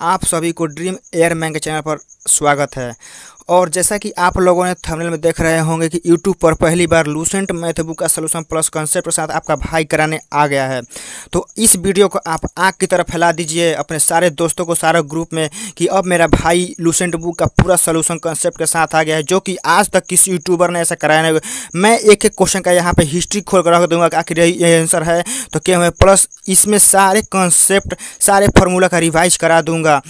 आप सभी को ड्रीम एयरमैन के चैनल पर स्वागत है। और जैसा कि आप लोगों ने थंबनेल में देख रहे होंगे कि YouTube पर पहली बार लूसेंट मैथ बुक का सलूशन प्लस कॉन्सेप्ट के साथ आपका भाई कराने आ गया है। तो इस वीडियो को आप आग की तरफ फैला दीजिए अपने सारे दोस्तों को, सारे ग्रुप में, कि अब मेरा भाई लूसेंट बुक का पूरा सलूशन कॉन्सेप्ट के साथ आ गया है, जो कि आज तक किसी यूट्यूबर ने ऐसा कराया नहीं। मैं एक एक क्वेश्चन का यहाँ पे हिस्ट्री खोल कर रख दूंगा कि आखिर ये आंसर है तो क्या है, प्लस इसमें सारे कॉन्सेप्ट, सारे फार्मूला का रिवाइज करा दूंगा।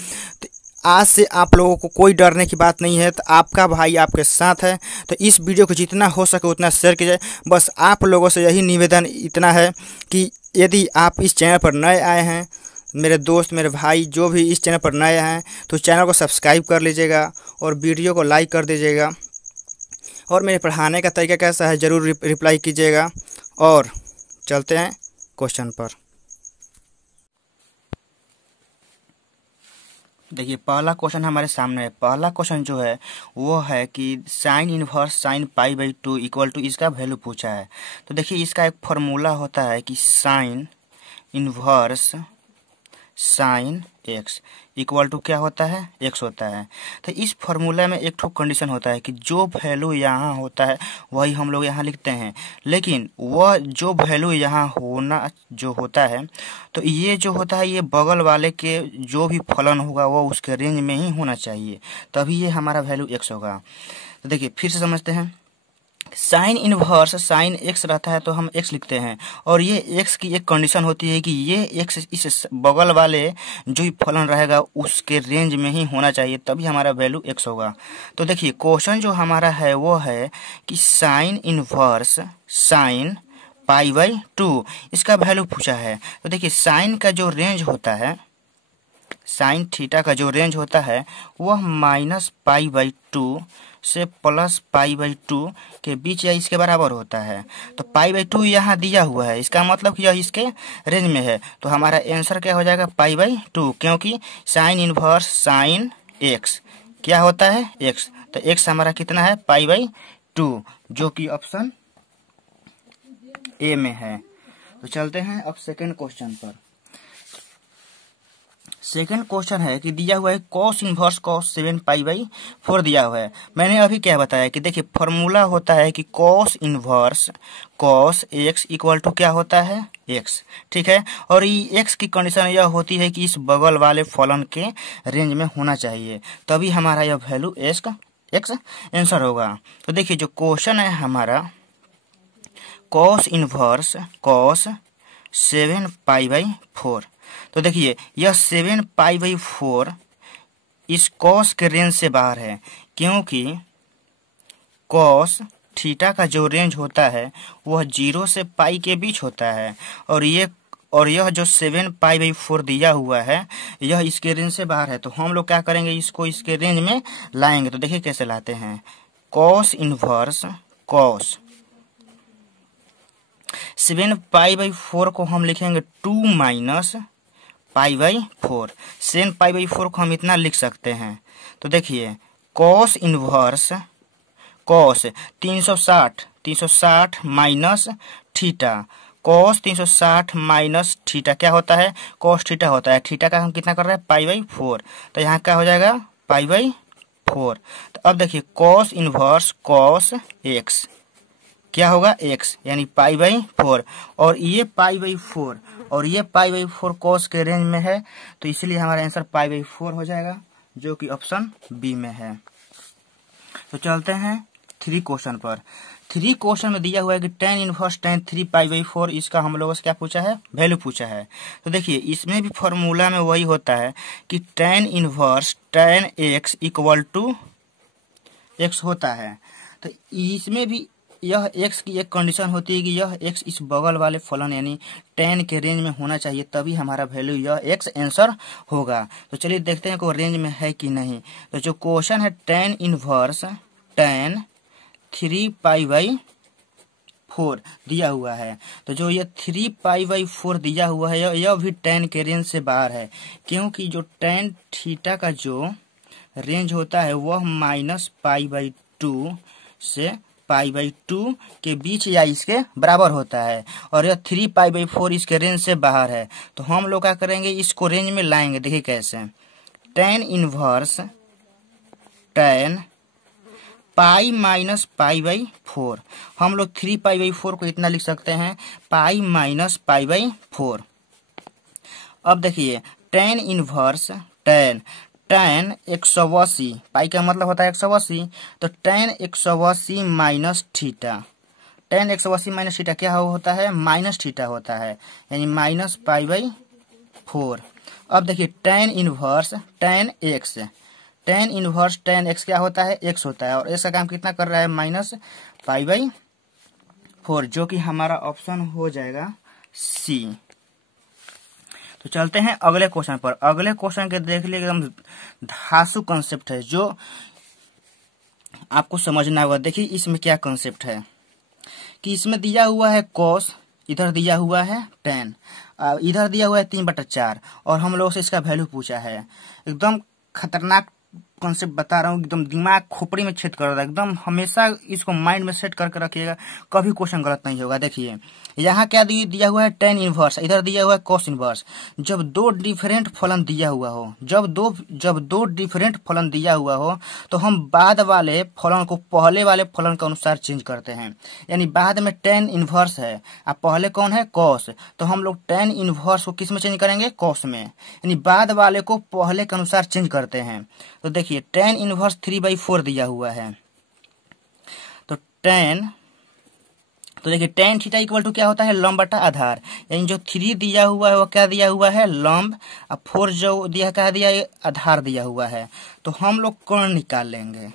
तो आज से आप लोगों को कोई डरने की बात नहीं है। तो आपका भाई आपके साथ है। तो इस वीडियो को जितना हो सके उतना शेयर कीजिए। बस आप लोगों से यही निवेदन इतना है कि यदि आप इस चैनल पर नए आए हैं, मेरे दोस्त, मेरे भाई जो भी इस चैनल पर नए हैं, तो चैनल को सब्सक्राइब कर लीजिएगा और वीडियो को लाइक कर दीजिएगा। और मेरे पढ़ाने का तरीका कैसा है ज़रूर रिप्लाई कीजिएगा। और चलते हैं क्वेश्चन पर। देखिए, पहला क्वेश्चन हमारे सामने है। पहला क्वेश्चन जो है वो है कि sine inverse sine pi by 2 equal to, इसका वैल्यू पूछा है। तो देखिए, इसका एक फार्मूला होता है कि sine inverse sine x equal to क्या होता है, एक्स होता है। तो इस फार्मूला में एक ठो कंडीशन होता है कि जो वैल्यू यहाँ होता है वही हम लोग यहाँ लिखते हैं, लेकिन वह जो वैल्यू यहाँ होना जो होता है, तो ये जो होता है ये बगल वाले के जो भी फलन होगा वो उसके रेंज में ही होना चाहिए, तभी ये हमारा वैल्यू एक्स होगा। तो देखिए फिर से समझते हैं। साइन इनवर्स साइन एक्स रहता है तो हम एक्स लिखते हैं, और ये एक्स की एक कंडीशन होती है कि ये एक्स इस बगल वाले जो भी फलन रहेगा उसके रेंज में ही होना चाहिए, तभी हमारा वैल्यू एक्स होगा। तो देखिए क्वेश्चन जो हमारा है वो है कि sine inverse sine pi by 2 इसका वैल्यू पूछा है। तो देखिए साइन का जो रेंज होता है, साइन थीटा का जो रेंज होता है वह माइनस पाई बाई 2 से प्लस पाई बाई 2 के बीच या इसके बराबर होता है। तो पाई बाई 2 यहाँ दिया हुआ है, इसका मतलब कि यह इसके रेंज में है। तो हमारा आंसर क्या हो जाएगा, पाई बाई 2, क्योंकि साइन इनवर्स साइन एक्स क्या होता है, एक्स। तो एक्स हमारा कितना है, पाई बाई 2, जो कि ऑप्शन ए में है। तो चलते हैं अब सेकेंड क्वेश्चन पर। सेकेंड क्वेश्चन है कि दिया हुआ है cos inverse cos 7 pi by 4 दिया हुआ है। मैंने अभी क्या बताया कि देखिए फॉर्मूला होता है कि cos inverse cos x equal to क्या होता है, एक्स, ठीक है। और ये एक्स की कंडीशन यह होती है कि इस बगल वाले फलन के रेंज में होना चाहिए, तभी हमारा यह वैल्यू एक्स आंसर होगा। तो देखिए जो क्वेश्चन है हमारा, cos inverse cos 7 pi by 4। तो देखिए यह 7 पाई बाई 4 इस कॉस के रेंज से बाहर है, क्योंकि कॉस थीटा का जो रेंज होता है वह 0 से पाई के बीच होता है, और यह जो 7 पाई बाई 4 दिया हुआ है यह इसके रेंज से बाहर है। तो हम लोग क्या करेंगे, इसको इसके रेंज में लाएंगे। तो देखिए कैसे लाते हैं, cos inverse cos 7 pi by 4 को हम लिखेंगे 2 minus pi by 4। 7 pi by 4 को हम इतना लिख सकते हैं। तो देखिए cos inverse cos 360 minus theta, cos 360 minus theta क्या होता है, कॉस थीटा होता है। थीटा का हम कितना कर रहे हैं, पाई बाई 4। तो यहाँ क्या हो जाएगा, पाई बाई 4। तो अब देखिए कॉस इनवर्स कॉस एक्स क्या होगा, एक्स, यानी पाई बाई 4। और ये पाई बाई 4 और ये पाई बाई 4 कॉस के रेंज में है, तो इसलिए हमारा आंसर पाई बाई 4 हो जाएगा, जो कि ऑप्शन बी में है। तो चलते हैं 3 क्वेश्चन पर। 3 क्वेश्चन में दिया हुआ है कि tan inverse tan 3 pi by 4, इसका हम लोगों से क्या पूछा है, वैल्यू पूछा है। तो देखिए इसमें भी फॉर्मूला में वही होता है कि tan inverse tan x equal to x होता है। तो इसमें भी यह x की एक कंडीशन होती है कि यह x इस बगल वाले फलन यानी tan के रेंज में होना चाहिए, तभी हमारा वैल्यू यह x आंसर होगा। तो चलिए देखते हैं कि वो रेंज में है कि नहीं। तो जो क्वेश्चन है tan inverse tan 3 pi by 4 दिया हुआ है, तो जो ये 3 पाई बाई 4 दिया हुआ है यह भी tan के रेंज से बाहर है, क्योंकि जो tan थीटा का जो रेंज होता है वह माइनस पाई बाई 2 से पाई बाई 2 के बीच या इसके बराबर होता है, और यह 3 पाई बाई 4 इसके रेंज से बाहर है। तो हम लोग क्या करेंगे, इसको रेंज में लाएंगे। देखिए कैसे, tan inverse tan pi minus pi by 4। हम लोग 3 पाई/4 को इतना लिख सकते हैं, पाई माइनस पाई/4। अब देखिए टेन इनवर्स टेन 180, पाई का मतलब होता है 180, तो ten 180 minus theta, ten 180 minus theta क्या होता है, माइनस थीटा होता है, यानी माइनस पाई/4। अब देखिए tan inverse tan x, tan inverse tan x क्या होता है, एक्स होता है, और इसका काम कितना कर रहा है, माइनस पाई/4, जो कि हमारा ऑप्शन हो जाएगा सी। तो चलते हैं अगले क्वेश्चन पर। अगले क्वेश्चन के देख लिए एकदम धांसू कंसेप्ट है जो आपको समझना होगा। देखिए इसमें क्या कंसेप्ट है कि इसमें दिया हुआ है cos, इधर दिया हुआ है tan, इधर दिया हुआ है 3/4, और हम लोग से इसका वैल्यू पूछा है। एकदम खतरनाक कॉन्सेप्ट बता रहा हूँ, एकदम दिमाग खोपड़ी में छेद कर रहा है एकदम। हमेशा इसको माइंड में सेट करके रखिएगा, कभी क्वेश्चन गलत नहीं होगा। देखिए यहाँ क्या दिया हुआ है, टेन इनवर्स, इधर दिया हुआ है कॉस इनवर्स। जब दो डिफरेंट फलन दिया हुआ हो, जब दो डिफरेंट फलन दिया हुआ हो, तो हम बाद वाले फलन को पहले वाले फलन के अनुसार चेंज करते हैं। यानी बाद में टेन इनवर्स है, अब पहले कौन है, कॉस, तो हम लोग टेन इनवर्स को किस में चेंज करेंगे, कॉस में, यानी बाद वाले को पहले के अनुसार चेंज करते हैं। तो देखिए टेन इनवर्स 3/4 दिया हुआ है, तो देखिए टेन थीटा इक्वल टू क्या होता है, लंब बटा आधार, यानी जो 3 दिया हुआ है वो क्या दिया हुआ है, लंब, और 4 जो दिया क्या दिया है, आधार दिया हुआ है। तो हम लोग कोण निकाल लेंगे।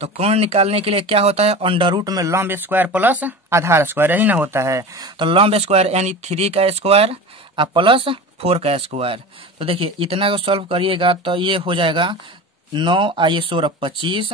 तो कोण निकालने के लिए क्या होता है, अंडर रूट में लंब स्क्वायर प्लस आधार स्क्वायर, यही ना होता है। तो लंब स्क्वायर यानी 3 का स्क्वायर और प्लस 4 का स्क्वायर। तो देखिए इतना को सॉल्व करिएगा तो ये हो जाएगा 9 आइए 16 25,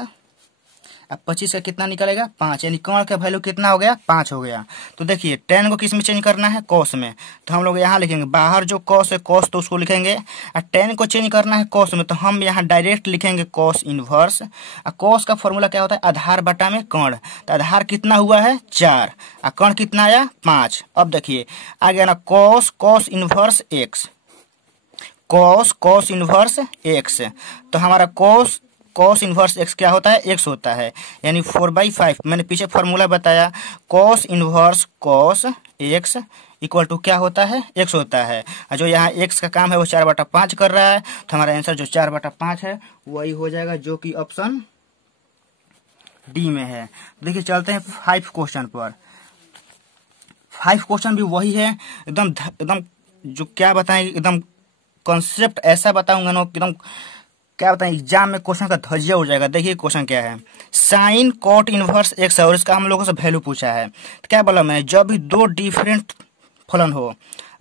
अब 25 का कितना निकलेगा, 5, यानी कोण का वैल्यू कितना हो गया, 5 हो गया। तो देखिए टेन को किस में चेंज करना है, कॉस में, तो हम लोग यहाँ लिखेंगे, बाहर जो कॉस है कॉस तो उसको लिखेंगे, और टेन को चेंज करना है कॉस में, तो हम यहाँ डायरेक्ट लिखेंगे कॉस इनवर्स। और कॉस का फॉर्मूला क्या होता है, आधार बटा में कोण, तो आधार कितना हुआ है 4, और कोण कितना आया 5। अब देखिए आ गया ना cos inverse x, cos inverse x, तो हमारा कॉस इनवर्स एक्स क्या होता है, एक्स होता है, यानी 4/5। मैंने पीछे फॉर्मूला बताया, cos inverse cos x equal to क्या होता है, एक्स होता है, और जो यहाँ एक्स का काम है वो 4/5 कर रहा है, तो हमारा आंसर जो 4/5 है वही हो जाएगा, जो कि ऑप्शन डी में है। देखिए चलते हैं 5 क्वेश्चन पर। 5 क्वेश्चन भी वही है, एकदम जो क्या बताएं, एकदम कॉन्सेप्ट ऐसा बताऊंगा ना, एकदम क्या बताएं, एग्जाम में क्वेश्चन का धज्जिया उड़ जाएगा। देखिए क्वेश्चन क्या है, साइन कॉट इनवर्स एक्स है, और इसका हम लोगों से वैल्यू पूछा है। तो क्या बोला मैंने, जब भी दो डिफरेंट फलन हो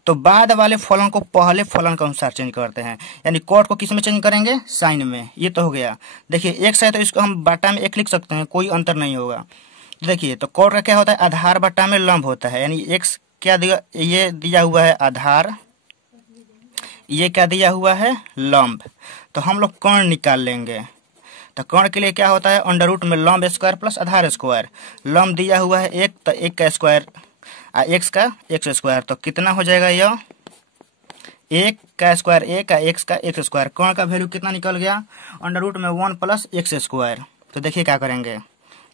तो बाद वाले फलन को पहले फलन के अनुसार चेंज करते हैं, यानी कॉट को किस में चेंज करेंगे, साइन में। ये तो हो गया। देखिए एक्स है तो इसको हम बटा में 1 लिख सकते हैं, कोई अंतर नहीं होगा। देखिए तो कॉट का क्या होता है, आधार बटा में लंब होता है, यानी एक्स क्या दिया, ये दिया हुआ है आधार, ये क्या दिया हुआ है, लंब। तो हम लोग कोण निकाल लेंगे। तो कोण के लिए क्या होता है, अंडर रूट में लंब स्क्वायर प्लस आधार स्क्वायर, लंब दिया हुआ है 1, तो 1 का स्क्वायर, एक्स का एक्स स्क्वायर, तो कितना हो जाएगा, यह 1 का स्क्वायर 1 का एक्स का एक्स स्क्वायर। कोण का वैल्यू कितना निकल गया, अंडर रूट में 1 प्लस एक्स स्क्वायर। तो देखिए क्या करेंगे,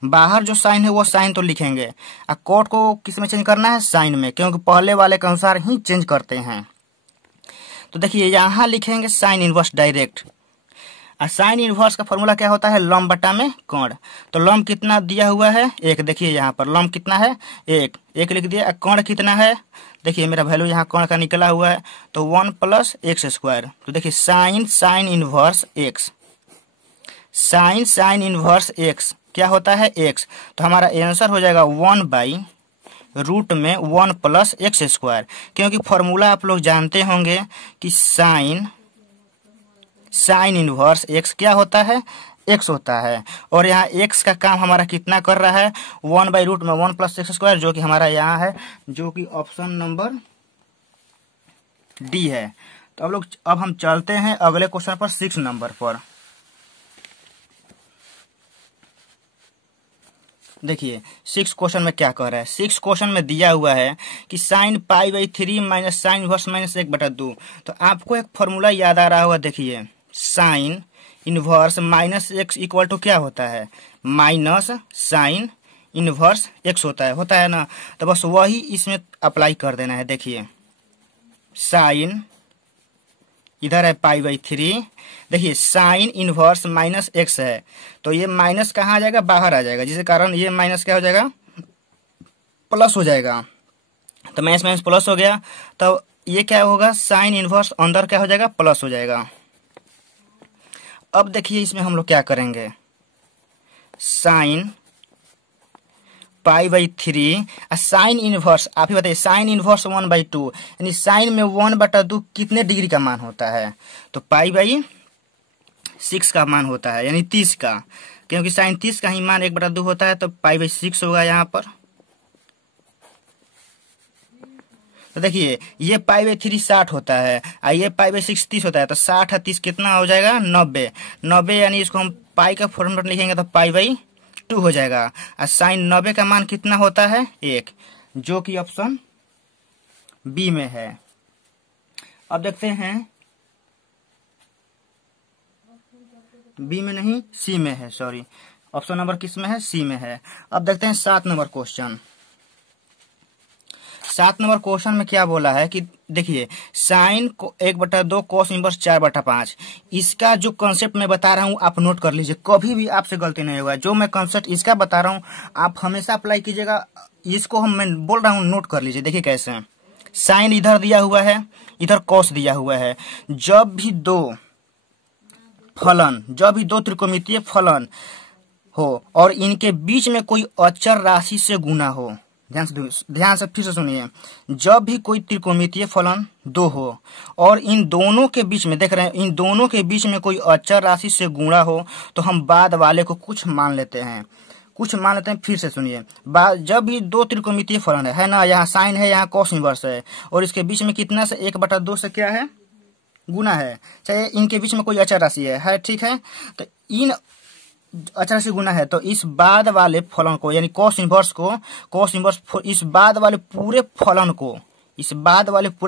बाहर जो साइन है वो साइन तो लिखेंगे, और कोट को किस में चेंज करना है, साइन में, क्योंकि पहले वाले के अनुसार ही चेंज करते हैं। तो देखिए यहाँ लिखेंगे साइन इनवर्स डायरेक्ट, और साइन इनवर्स का फॉर्मूला क्या होता है, लंब बटा में कोण। तो लंब कितना दिया हुआ है, 1, देखिए यहाँ पर लंब कितना है, 1 लिख दिया। कोण कितना है, देखिए मेरा वैल्यू यहाँ कोण का निकला हुआ है, तो 1 प्लस एक्स स्क्वायर। तो देखिए sine inverse x, sign inverse x क्या होता है, एक्स, तो हमारा आंसर हो जाएगा 1/रूट में 1 प्लस एक्स स्क्वायर, क्योंकि फॉर्मूला आप लोग जानते होंगे कि साइन इनवर्स एक्स क्या होता है, एक्स होता है, और यहाँ एक्स का काम हमारा कितना कर रहा है, 1/रूट में 1 प्लस एक्स स्क्वायर, जो कि हमारा यहाँ है, जो कि ऑप्शन नंबर डी है। तो अब हम चलते हैं अगले क्वेश्चन पर, 6 नंबर पर। देखिए 6 क्वेश्चन में क्या कह रहा है, 6 क्वेश्चन में दिया हुआ है कि साइन पाई/3 माइनस साइन इनवर्स -1/2। तो आपको एक फॉर्मूला याद आ रहा होगा, देखिए sine inverse minus x equal to क्या होता है, माइनस साइन इनवर्स एक्स होता है ना। तो बस वही इसमें अप्लाई कर देना है। देखिए साइन इधर है पाई बाई 3, देखिए साइन इनवर्स माइनस एक्स है, तो ये माइनस कहाँ आ जाएगा, बाहर आ जाएगा, जिसके कारण ये माइनस क्या हो जाएगा, प्लस हो जाएगा। तो माइनस माइनस प्लस हो गया, तो ये क्या होगा, साइन इनवर्स अंदर क्या हो जाएगा, प्लस हो जाएगा। अब देखिए इसमें हम लोग क्या करेंगे, sign pi by 3 sine inverse, आप ही बताइए साइन इनवर्स 1/2, यानी साइन में 1/2 कितने डिग्री का मान होता है, तो पाई बाई 6 का मान होता है, यानी 30 का, क्योंकि साइन 30 का ही मान 1/2 होता है, तो पाई बाई 6 होगा यहाँ पर। तो देखिए ये पाई बाई 3 60 होता है और ये पाई बाई 6 30 होता है, तो 60 है 30 कितना हो जाएगा, 90, यानी इसको हम पाई का फॉर्मूला लिखेंगे तो पाई बाई 2 हो जाएगा। और साइन 90 का मान कितना होता है, 1, जो कि ऑप्शन बी में है। अब देखते हैं, बी में नहीं सी में है, सॉरी, ऑप्शन नंबर किस में है, सी में है। अब देखते हैं 7 नंबर क्वेश्चन। 7 नंबर क्वेश्चन में क्या बोला है कि देखिए साइन 1/2 कोस इनवर्स 4/5, इसका जो कंसेप्ट मैं बता रहा हूँ आप नोट कर लीजिए, कभी भी आपसे गलती नहीं होगा। जो मैं कंसेप्ट इसका बता रहा हूँ आप हमेशा अप्लाई कीजिएगा, इसको मैं बोल रहा हूँ नोट कर लीजिए। देखिए कैसे, साइन इधर दिया हुआ है, इधर कॉस दिया हुआ है, जब भी दो त्रिकोणमितीय फलन हो और इनके बीच में कोई अचर राशि से गुना हो, ध्यान से फिर से सुनिए, जब भी कोई त्रिकोणमितीय फलन 2 हो और इन दोनों के बीच में, देख रहे हैं, इन दोनों के बीच में कोई अचर राशि से गुणा हो, तो हम बाद वाले को कुछ मान लेते हैं, फिर से सुनिए, जब भी 2 त्रिकोणमितीय फलन है ना, यहाँ साइन है, यहाँ कॉस इनवर्स है, और इसके बीच में कितना से 1/2 से क्या है, गुना है, चाहे इनके बीच में कोई अचर राशि है, ठीक है। तो इन अचर से गुना है, तो इस बाद वाले फलन को, यानी कॉस इनवर्स इस बाद वाले पूरे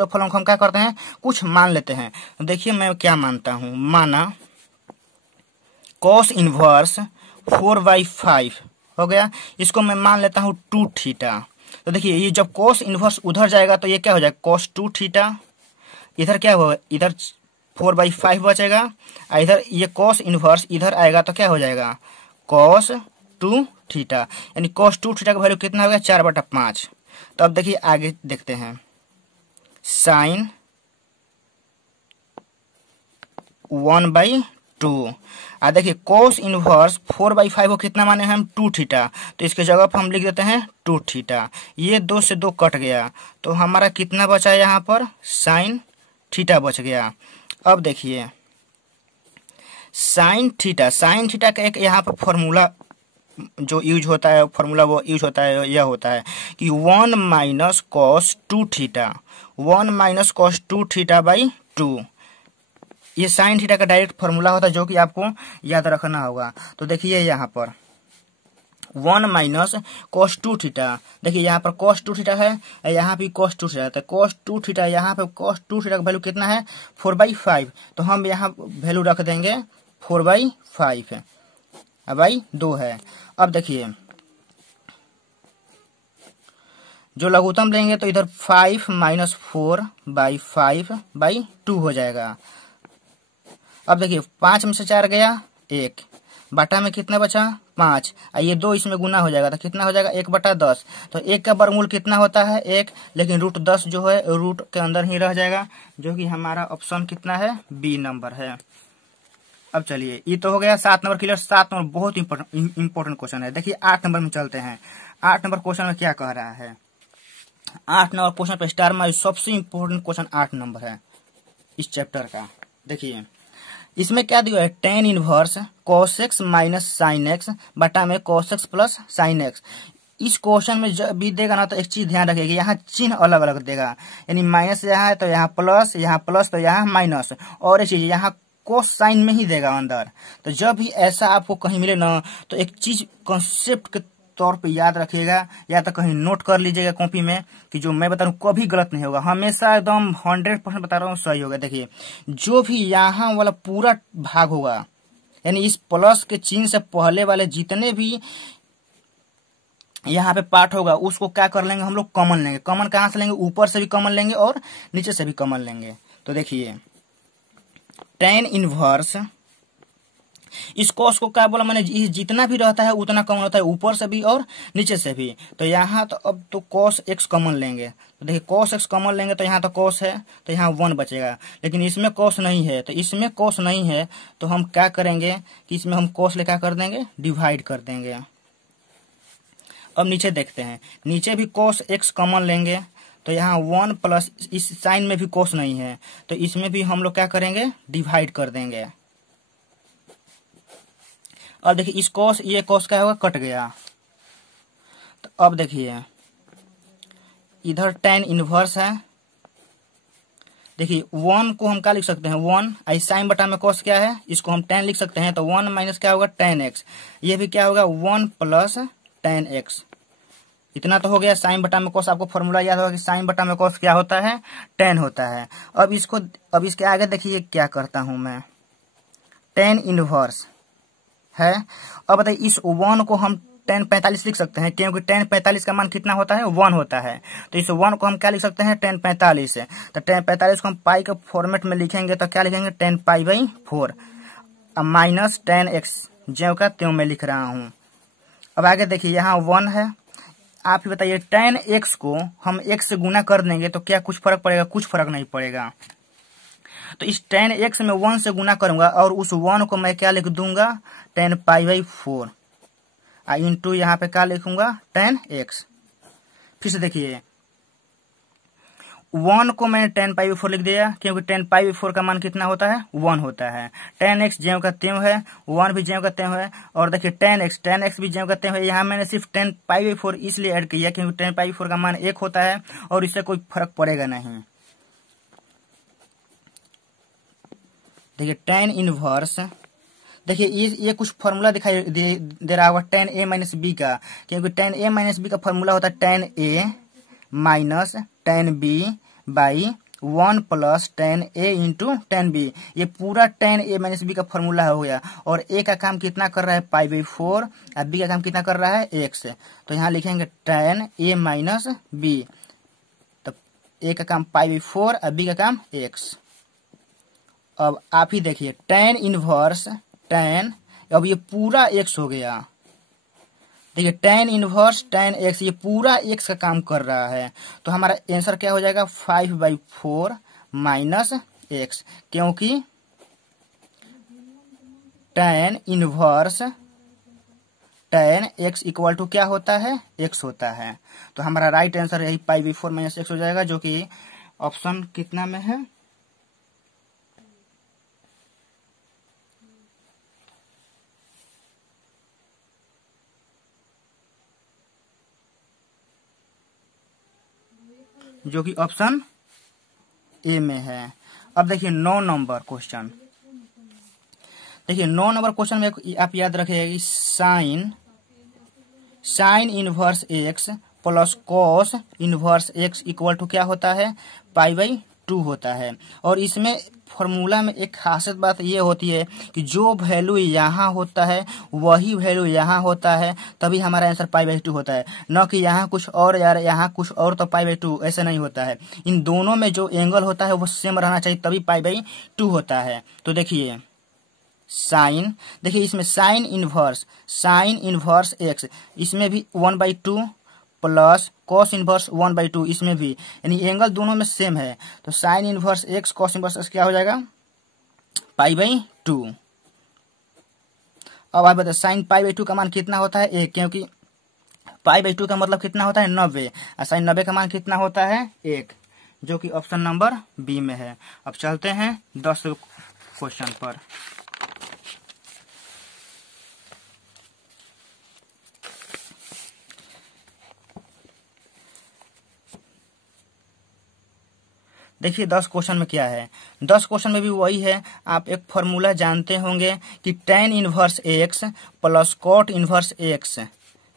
फलन को हम क्या करते हैं, कुछ मान लेते हैं। तो देखिए मैं क्या मानता हूं, माना कॉस इनवर्स 4/5 हो गया, इसको मैं मान लेता हूं 2 थीटा। तो देखिए ये जब कॉस इनवर्स उधर जाएगा तो ये क्या हो जाएगा, कॉस 2 थीटा, इधर क्या होगा, इधर 4/5 बचेगा, और इधर ये कॉस इनवर्स इधर आएगा तो क्या हो जाएगा, कॉस 2 थीटा, यानी कॉस 2 थीटा का वैल्यू कितना होगा, 4/5। तो अब देखिए आगे देखते हैं, साइन 1/2, देखिए कॉस इनवर्स 4/5 को कितना माने हम, 2 थीटा, तो इसके जगह पर हम लिख देते हैं 2 थीटा, ये 2 से 2 कट गया, तो हमारा कितना बचा यहाँ पर, साइन थीटा बच गया। अब देखिए साइन थीटा का एक यहाँ पर फॉर्मूला जो यूज होता है, वो यूज होता है, यह होता है कि 1 माइनस कॉस 2 थीटा बाई 2, ये साइन थीटा का डायरेक्ट फॉर्मूला होता है, जो कि आपको याद रखना होगा। तो देखिए यहाँ पर 1 माइनस कॉस 2 थीटा, देखिए यहाँ पर कॉस 2 थीटा है, यहाँ भी कॉस 2 थीटा है, तो कॉस 2 थीटा, यहाँ पे कॉस 2 थीटा का वैल्यू कितना है, 4/5, तो हम यहाँ वैल्यू रख देंगे 4/5 बाई 2 है। अब देखिए जो लघुत्तम लेंगे तो इधर 5 माइनस 4/5/2 हो जाएगा। अब देखिए 5 में से 4 गया, 1 बटा में कितना बचा, 5, ये 2 इसमें गुना हो जाएगा, तो कितना हो जाएगा, 1/10, तो 1 का वर्गमूल कितना होता है, 1, लेकिन √10 जो है रूट के अंदर ही रह जाएगा, जो कि हमारा ऑप्शन कितना है, बी नंबर है। अब चलिए ये तो हो गया 7 नंबर क्लियर। 7 नंबर बहुत इंपॉर्टेंट क्वेश्चन है। देखिए 8 नंबर में चलते हैं। 8 नंबर क्वेश्चन में क्या कह रहा है, 8 नंबर क्वेश्चन पे स्टार मार्क, सबसे इंपॉर्टेंट क्वेश्चन 8 नंबर है इस चैप्टर का। देखिए इसमें क्या दिया है, tan inverse cos x minus sine x बटा में cos x plus sine x. इस क्वेश्चन में जब भी देगा ना तो एक चीज ध्यान रखिएगा, यहाँ चिन्ह अलग अलग देगा, यानी माइनस यहाँ है तो यहाँ प्लस तो यहाँ माइनस, और एक चीज यहाँ कोस साइन में ही देगा अंदर। तो जब भी ऐसा आपको कहीं मिले ना तो एक चीज कंसेप्ट के तौर पे याद रखिएगा या तो कहीं नोट कर लीजिएगा कॉपी में कि जो मैं बता रहा हूँ कभी गलत नहीं होगा, हमेशा एकदम 100% बता रहा हूँ सही होगा। देखिए जो भी यहाँ वाला पूरा भाग होगा यानी इस प्लस के चिन्ह से पहले वाले जितने भी यहाँ पे पार्ट होगा उसको क्या कर लेंगे हम लोग कॉमन लेंगे। कॉमन कहाँ से लेंगे? ऊपर से भी कॉमन लेंगे और नीचे से भी कॉमन लेंगे। तो देखिए tan इनवर्स इस कॉस को क्या बोला मैंने, जितना भी रहता है उतना कॉमन होता है ऊपर से भी और नीचे से भी। तो यहाँ तो अब तो cos x कॉमन लेंगे, तो देखिए cos x कॉमन लेंगे तो यहाँ तो cos है तो यहाँ 1 बचेगा, लेकिन इसमें cos नहीं है। तो इसमें cos नहीं है तो हम क्या करेंगे कि इसमें हम cos ले क्या कर देंगे, डिवाइड कर देंगे। अब नीचे देखते हैं, नीचे भी cos x कॉमन लेंगे तो यहाँ 1 प्लस इस साइन में भी cos नहीं है तो इसमें भी हम लोग क्या करेंगे, डिवाइड कर देंगे। अब देखिए इस cos ये cos क्या होगा, कट गया। तो अब देखिए इधर tan इनवर्स है, देखिए 1 को हम क्या लिख सकते हैं 1, आई साइन बटा में cos क्या है, इसको हम tan लिख सकते हैं। तो 1 माइनस क्या होगा tan x, ये भी क्या होगा 1 प्लस tan x। इतना तो हो गया साइन बटा में cos। आपको फॉर्मूला याद होगा कि साइन बटा में cos क्या होता है, tan होता है। अब इसके आगे देखिए क्या करता हूं मैं, tan इनवर्स है। अब बताइए इस 1 को हम tan 45 लिख सकते हैं क्योंकि tan 45 का मान कितना होता है, 1 होता है। तो इस 1 को हम क्या लिख सकते हैं, tan 45 है। तो tan 45 को हम पाई के फॉर्मेट में लिखेंगे तो क्या लिखेंगे, tan pi by 4 minus tan x, ज्यों का त्यों मैं लिख रहा हूं। अब आगे देखिए यहाँ 1 है, आप ही बताइए tan x को हम x से गुना कर देंगे तो क्या कुछ फर्क पड़ेगा, कुछ फर्क नहीं पड़ेगा। तो इस tan x में 1 से गुना करूंगा और उस 1 को मैं क्या लिख दूंगा, tan पाई बाई 4 इंटू यहाँ पे क्या लिखूंगा, tan x। फिर से देखिए 1 को मैंने tan पाई बाई 4 लिख दिया क्योंकि tan पाई बाई 4 का मान कितना होता है, 1 होता है। tan x ज्यों का त्यों है, 1 भी ज्यों का त्यों है। और देखिए tan x भी ज्यों का त्यों है। यहाँ मैंने सिर्फ tan पाई बाई 4 इसलिए ऐड किया क्योंकि tan पाई बाई 4 का मान 1 होता है और इससे कोई फर्क पड़ेगा नहीं। देखिए tan इनवर्स, देखिए ये कुछ फॉर्मूला दिखाई दे रहा होगा tan a माइनस बी का, क्योंकि tan a माइनस बी का फॉर्मूला होता है tan a minus tan b by 1 plus tan a into tan b। ये पूरा tan a माइनस बी का फॉर्मूला हो गया। और a का काम कितना कर रहा है, पाई बाई 4, और b का काम कितना कर रहा है, x। तो यहाँ लिखेंगे tan a माइनस b, तो a का काम पाई बाई 4 और b का काम x। अब आप ही देखिए tan इनवर्स tan, अब ये पूरा x हो गया। देखिए tan इनवर्स tan x ये पूरा x का काम कर रहा है। तो हमारा आंसर क्या हो जाएगा, 5/4 माइनस x, क्योंकि tan inverse tan x equal to क्या होता है, x होता है। तो हमारा राइट आंसर यही π/4 माइनस x हो जाएगा, जो कि ऑप्शन कितना में है, जो कि ऑप्शन ए में है। अब देखिए 9 नंबर क्वेश्चन, देखिए 9 नंबर क्वेश्चन में आप याद रखिएगा कि sine inverse x plus cos inverse x equal to क्या होता है, π/2 होता है। और इसमें फॉर्मूला में एक खासियत बात ये होती है कि जो वैल्यू यहाँ होता है वही वैल्यू यहाँ होता है, तभी हमारा आंसर π/2 होता है, न कि यहाँ कुछ और यार यहाँ कुछ और तो π/2, ऐसा नहीं होता है। इन दोनों में जो एंगल होता है वो सेम रहना चाहिए तभी π/2 होता है। तो देखिए साइन, देखिए इसमें साइन इनवर्स एक्स, इसमें भी 1/2 प्लस कॉस इनवर्स 1/2, इसमें भी, यानी एंगल दोनों में सेम है। तो sign inverse x cos inverse x क्या हो जाएगा, π/2। अब आप बताए साइन π/2 का मान कितना होता है, 1, क्योंकि π/2 का मतलब कितना होता है, 90, और साइन 90 का मान कितना होता है, 1, जो कि ऑप्शन नंबर बी में है। अब चलते हैं 10 क्वेश्चन पर। देखिए 10 क्वेश्चन में क्या है, 10 क्वेश्चन में भी वही है। आप एक फॉर्मूला जानते होंगे कि tan inverse x plus cot inverse x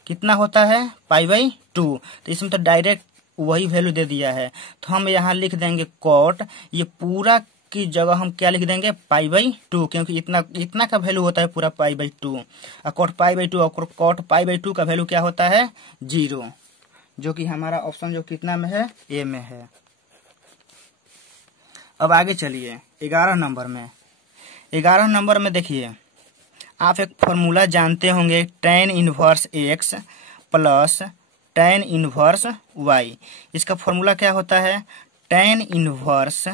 कितना होता है पाई/2। तो इसमें तो डायरेक्ट वही वैल्यू दे दिया है, तो हम यहाँ लिख देंगे कॉट, ये पूरा की जगह हम क्या लिख देंगे पाई/2, क्योंकि इतना का वैल्यू होता है पूरा पाई/2। और कॉट पाई/2 और कॉट पाई/2 का वैल्यू क्या होता है 0, जो कि हमारा ऑप्शन जो कितना में है ए में है। अब आगे चलिए 11 नंबर में। 11 नंबर में देखिए, आप एक फॉर्मूला जानते होंगे tan inverse x plus tan inverse y। इसका फॉर्मूला क्या होता है tan inverse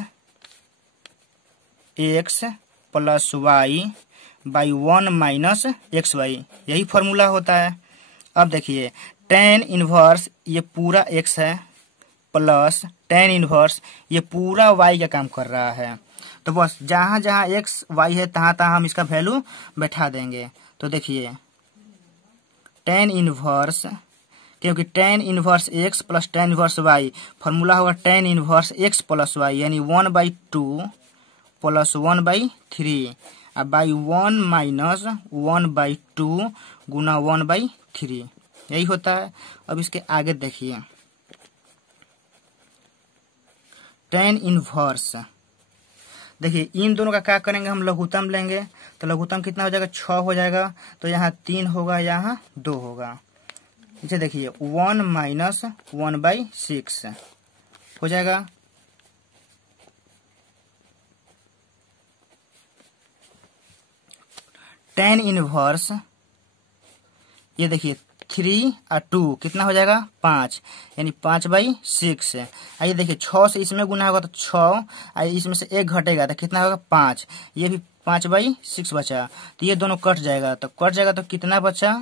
x plus y by 1 minus xy, यही फॉर्मूला होता है। अब देखिए tan इनवर्स ये पूरा x है प्लस tan इनवर्स ये पूरा y का काम कर रहा है, तो बस जहां जहां x y है तहां तहां हम इसका वैल्यू बैठा देंगे। तो देखिए tan इनवर्स, क्योंकि tan inverse x plus tan inverse y formula होगा tan inverse x plus y, यानी 1/2 प्लस 1/3 अब बाई 1 माइनस 1/2 गुना 1/3, यही होता है। अब इसके आगे देखिए tan इनवर्स, देखिए इन दोनों का क्या करेंगे हम लघुत्तम लेंगे, तो लघुत्तम कितना हो जाएगा 6 हो जाएगा, तो यहाँ 3 होगा यहाँ 2 होगा। इसे देखिए 1 माइनस 1/6 हो जाएगा। tan इनवर्स ये देखिए 3 और 2 कितना हो जाएगा 5, यानी 5/6। आइए देखिए 6 से इसमें गुना होगा तो 6, आइए इसमें से 1 घटेगा तो कितना होगा 5, ये भी 5/6 बचा, तो ये दोनों कट जाएगा, तो कट जाएगा तो कितना बचा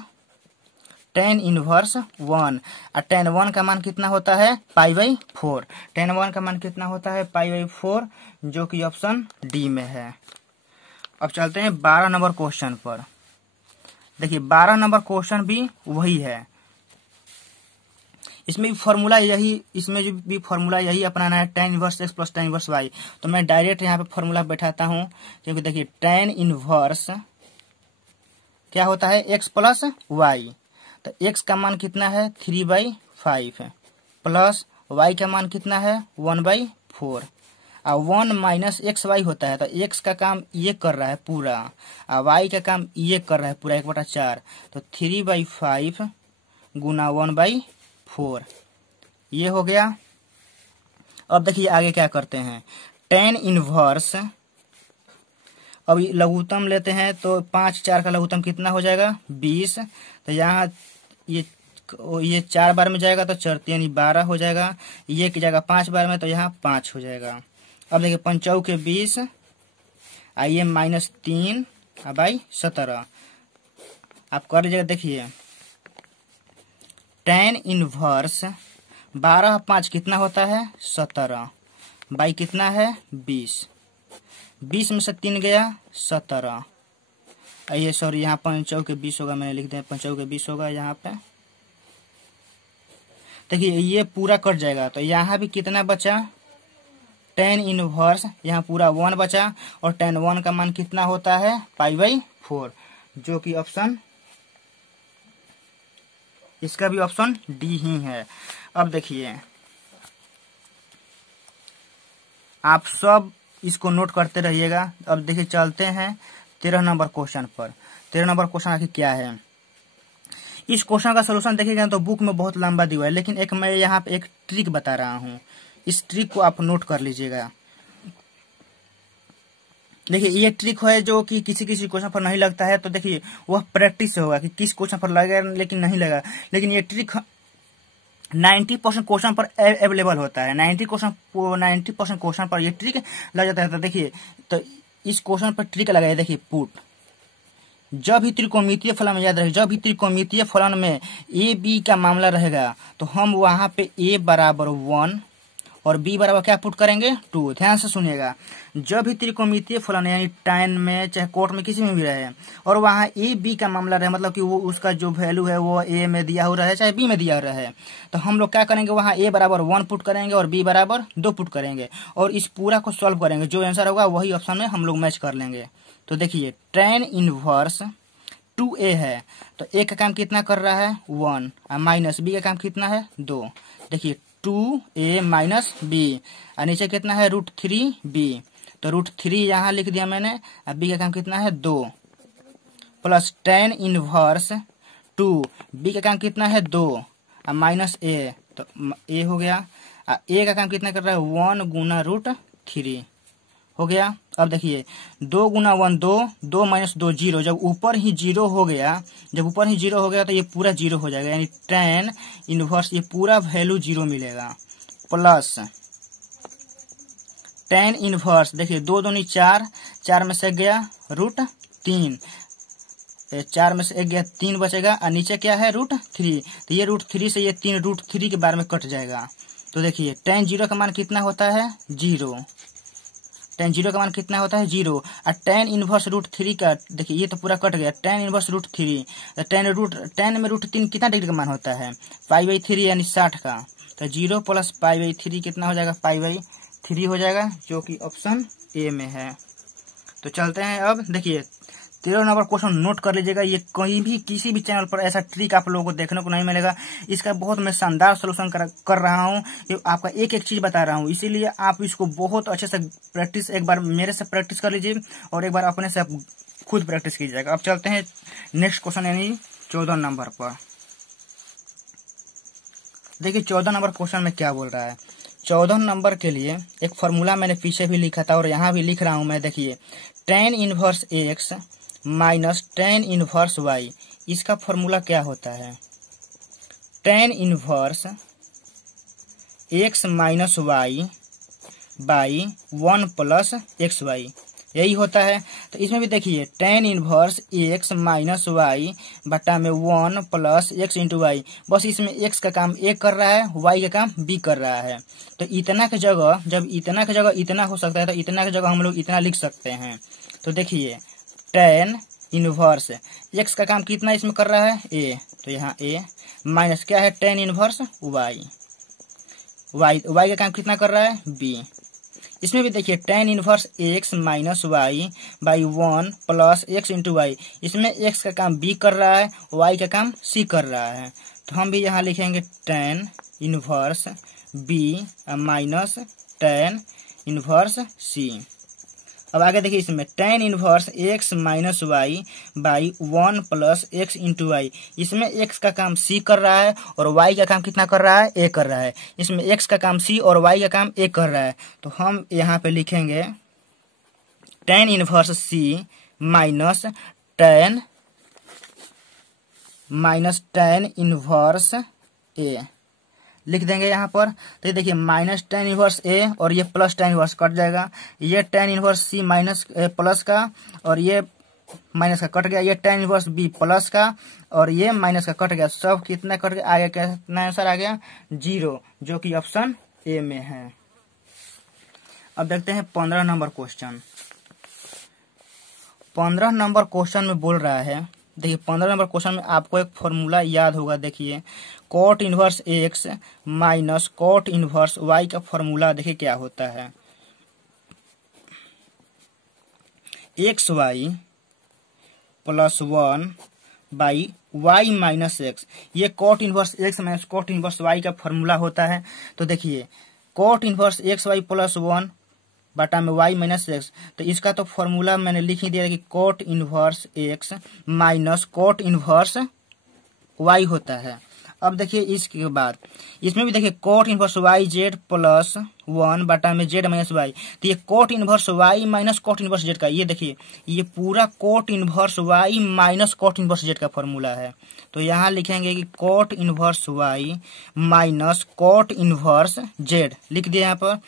tan इनवर्स 1, और tan 1 का मान कितना होता है पाई/4। tan 1 का मान कितना होता है पाई/4, जो कि ऑप्शन डी में है। अब चलते हैं 12 नंबर क्वेश्चन पर। देखिए 12 नंबर क्वेश्चन भी वही है, इसमें भी फॉर्मूला यही अपनाना है tan inverse x plus tan inverse y। तो मैं डायरेक्ट यहाँ पे फॉर्मूला बैठाता हूँ, क्योंकि देखिए tan इनवर्स क्या होता है x प्लस y, तो x का मान कितना है 3/5 प्लस y का मान कितना है 1/4, और 1 माइनस XY होता है, तो x का काम ये कर रहा है पूरा और y का काम ये कर रहा है पूरा 1/4, तो 3/5 गुना 1/4 ये हो गया। अब देखिए आगे क्या करते हैं tan इनवर्स, अब लघुत्तम लेते हैं तो 5 4 का लघुत्तम कितना हो जाएगा 20, तो यहाँ ये 4 बार में जाएगा तो 4 यानी 12 हो जाएगा, ये की जाएगा 5 बार में तो यहाँ 5 हो जाएगा। अब देखिए 5 के 20 आइए -3 /17 आप कर लीजिएगा। देखिए tan इनवर्स 12 5 कितना होता है 17 बाई कितना है 20 में से 3 गया 17, आइए सॉरी यहाँ 5 के 20 होगा, मैंने लिख दिया 5 के 20 होगा यहाँ पे। देखिए ये पूरा कट जाएगा, तो यहाँ भी कितना बचा tan इनवर्स, यहाँ पूरा 1 बचा, और tan 1 का मान कितना होता है पाई/4, जो कि ऑप्शन इसका भी ऑप्शन डी ही है। अब देखिए आप सब इसको नोट करते रहिएगा। अब देखिए चलते हैं 13 नंबर क्वेश्चन पर। 13 नंबर क्वेश्चन आखिर क्या है, इस क्वेश्चन का सोल्यूशन देखिएगा तो बुक में बहुत लंबा दिया है, लेकिन एक मैं यहाँ पे एक ट्रिक बता रहा हूँ, इस ट्रिक को आप नोट कर लीजिएगा। देखिए ये ट्रिक है जो कि किसी किसी क्वेश्चन पर नहीं लगता है, तो देखिए वह प्रैक्टिस से होगा कि किस क्वेश्चन पर लगेगा लेकिन नहीं लगा, लेकिन ये ट्रिक 90% क्वेश्चन पर अवेलेबल होता है। 90% क्वेश्चन पर ये ट्रिक लग जाता है। तो देखिए तो इस क्वेश्चन पर ट्रिक लगाइए। देखिए पुट, जब भी त्रिकोणमितीय फलन में, याद रहे जब भी त्रिकोणमितीय फलन में ए बी का मामला रहेगा तो हम वहां पे a बराबर 1 और b बराबर क्या पुट करेंगे 2। ध्यान से सुनिएगा, जब भी त्रिकोणमितीय फलन यानी tan में चाहे कोट में किसी में भी रहे और वहां a b का मामला रहे, मतलब कि वो उसका जो वैल्यू है वो a में दिया हुआ रहे चाहे b में दिया रहे, तो हम लोग क्या करेंगे वहां a बराबर 1 पुट करेंगे और b बराबर 2 पुट करेंगे और इस पूरा को सॉल्व करेंगे। जो आंसर होगा वही ऑप्शन में हम लोग मैच कर लेंगे। तो देखिए tan इनवर्स 2a है तो a का काम कितना कर रहा है 1 और माइनस b का काम कितना है 2। देखिए 2a माइनस b और नीचे कितना है √3b तो √3 यहाँ लिख दिया मैंने और b का काम कितना है 2 प्लस tan इनवर्स 2 b का काम कितना है 2 और माइनस a तो a हो गया और a का काम कितना कर रहा है 1 गुना √3 हो गया। अब देखिए 2 गुना 1 2 2 माइनस 2 0 जब ऊपर ही 0 हो गया तो ये पूरा 0 हो जाएगा यानी tan इनवर्स ये पूरा वैल्यू 0 मिलेगा प्लस tan इनवर्स देखिए 2 दूनी 4 4 में से गया √3 4 में से 1 गया 3 बचेगा और नीचे क्या है √3 तो ये √3 से ये 3 √3 के बारे में कट जाएगा। तो देखिए tan 0 का मान कितना होता है 0 tan 0 का मान कितना होता है 0 और tan इनवर्स √3 का देखिए ये तो पूरा कट गया tan इनवर्स √3 तो tan में √3 कितना डिग्री का मान होता है π/3 यानी 60 का तो 0 प्लस π/3 कितना हो जाएगा π/3 हो जाएगा जो कि ऑप्शन ए में है। तो चलते हैं अब देखिए 13 नंबर क्वेश्चन नोट कर लीजिएगा। ये कहीं भी किसी भी चैनल पर ऐसा ट्रिक आप लोगों को देखने को नहीं मिलेगा। इसका बहुत मैं शानदार सोल्यूशन कर रहा हूँ। ये आपका एक एक चीज बता रहा हूँ इसीलिए आप इसको बहुत अच्छे से प्रैक्टिस एक बार मेरे से प्रैक्टिस कर लीजिए और एक बार अपने से खुद प्रैक्टिस कीजिएगा। अब चलते हैं नेक्स्ट क्वेश्चन यानी 14 नंबर पर। देखिए 14 नंबर क्वेश्चन में क्या बोल रहा है। 14 नंबर के लिए एक फॉर्मूला मैंने पीछे भी लिखा था और यहाँ भी लिख रहा हूँ मैं। देखिए tan inverse x minus tan inverse y इसका फॉर्मूला क्या होता है tan inverse x minus y by 1 plus x y यही होता है। तो इसमें भी देखिए tan inverse x minus y बटा में 1 प्लस x इंटू वाई बस इसमें x का काम a कर रहा है y का काम b कर रहा है। तो इतना की जगह जब इतना की जगह इतना हो सकता है तो इतना की जगह हम लोग इतना लिख सकते हैं। तो देखिए tan इनवर्स x का काम कितना इसमें कर रहा है a तो यहाँ a माइनस क्या है tan इनवर्स y का काम कितना कर रहा है b। इसमें भी देखिए tan inverse x minus y by 1 plus x into y इसमें x का काम b कर रहा है y का काम c कर रहा है। तो हम भी यहाँ लिखेंगे tan inverse b minus tan inverse c। अब आगे देखिए इसमें tan inverse x minus y by 1 plus x into y इसमें x का काम c कर रहा है और y का काम कितना कर रहा है a कर रहा है। इसमें x का काम c और y का काम a कर रहा है। तो हम यहाँ पे लिखेंगे tan inverse c minus tan inverse a लिख देंगे यहाँ पर। तो ये देखिए माइनस tan इनवर्स a और ये प्लस tan इनवर्स कट जाएगा। ये tan inverse c minus plus का और ये माइनस का कट गया। ये tan इनवर्स b प्लस का और ये माइनस का कट गया। सब कितना कट गया आ गया कितना आंसर आ गया 0 जो कि ऑप्शन ए में है। अब देखते हैं 15 नंबर क्वेश्चन। 15 नंबर क्वेश्चन में बोल रहा है देखिए 15 नंबर क्वेश्चन में आपको एक फॉर्मूला याद होगा। देखिए cot inverse x minus cot inverse y का फॉर्मूला देखिए क्या होता है x y plus 1 by y minus x ये cot inverse x minus cot inverse y का फॉर्मूला होता है। तो देखिए cot inverse x y plus 1 बटा में y माइनस x तो इसका तो फॉर्मूला मैंने लिख ही दिया कि cot inverse x minus cot inverse y होता है। अब देखिए इसके बाद इसमें भी देखिए cot inverse y z plus 1 बटा में z माइनस y तो ये cot inverse y minus cot inverse z का ये देखिए ये पूरा cot inverse y minus cot inverse z का फॉर्मूला है। तो यहाँ लिखेंगे कि cot inverse y minus cot inverse z लिख दिया यहाँ पर।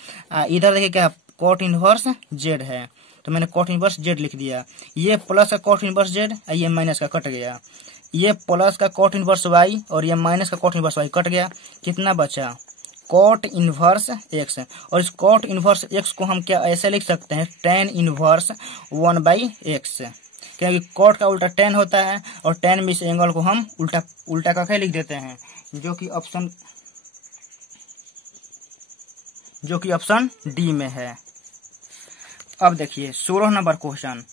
इधर देखिए क्या cot इनवर्स z है तो मैंने cot इनवर्स z लिख दिया। ये प्लस का cot इनवर्स z ये माइनस का कट गया। ये प्लस का cot इनवर्स y और ये माइनस का cot इनवर्स y कट गया। कितना बचा cot इनवर्स x और इस cot इनवर्स x को हम क्या ऐसे लिख सकते हैं tan इनवर्स 1/x क्योंकि cot का उल्टा tan होता है और tan में इस एंगल को हम उल्टा करके लिख देते हैं जो कि ऑप्शन डी में है। अब देखिए 16 नंबर क्वेश्चन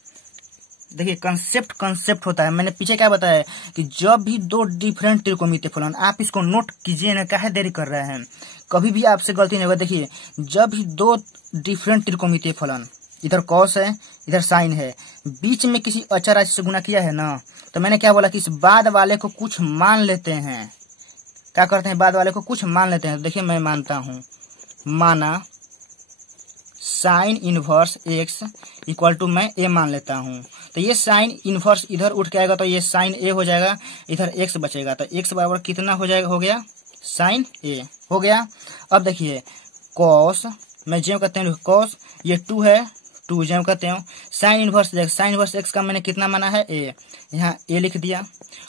देखिए कंसेप्ट होता है। मैंने पीछे क्या बताया कि जब भी दो डिफरेंट त्रिकोणमितीय फलन, आप इसको नोट कीजिए ना, काहे देरी कर रहे हैं, कभी भी आपसे गलती नहीं होगा। देखिए जब भी दो डिफरेंट त्रिकोणमितीय फलन, इधर कॉस है इधर साइन है, बीच में किसी अचर राशि से गुना किया है ना, तो मैंने क्या बोला कि इस बाद वाले को कुछ मान लेते हैं। क्या करते हैं, बाद वाले को कुछ मान लेते हैं। देखिए मैं मानता हूं, माना sine inverse x equal to मैं ए मान लेता हूं। तो ये साइन इनवर्स इधर उठ के आएगा तो ये साइन ए हो जाएगा, इधर एक्स बचेगा, तो एक्स बराबर कितना हो जाएगा, हो गया साइन ए हो गया। अब देखिए कॉस, मैं ज्यों कहते हैं कॉस, ये 2 है, 2 ज्यों कहते हो। साइन इनवर्स एक्स का मैंने कितना माना है, ए, यहाँ ए लिख दिया।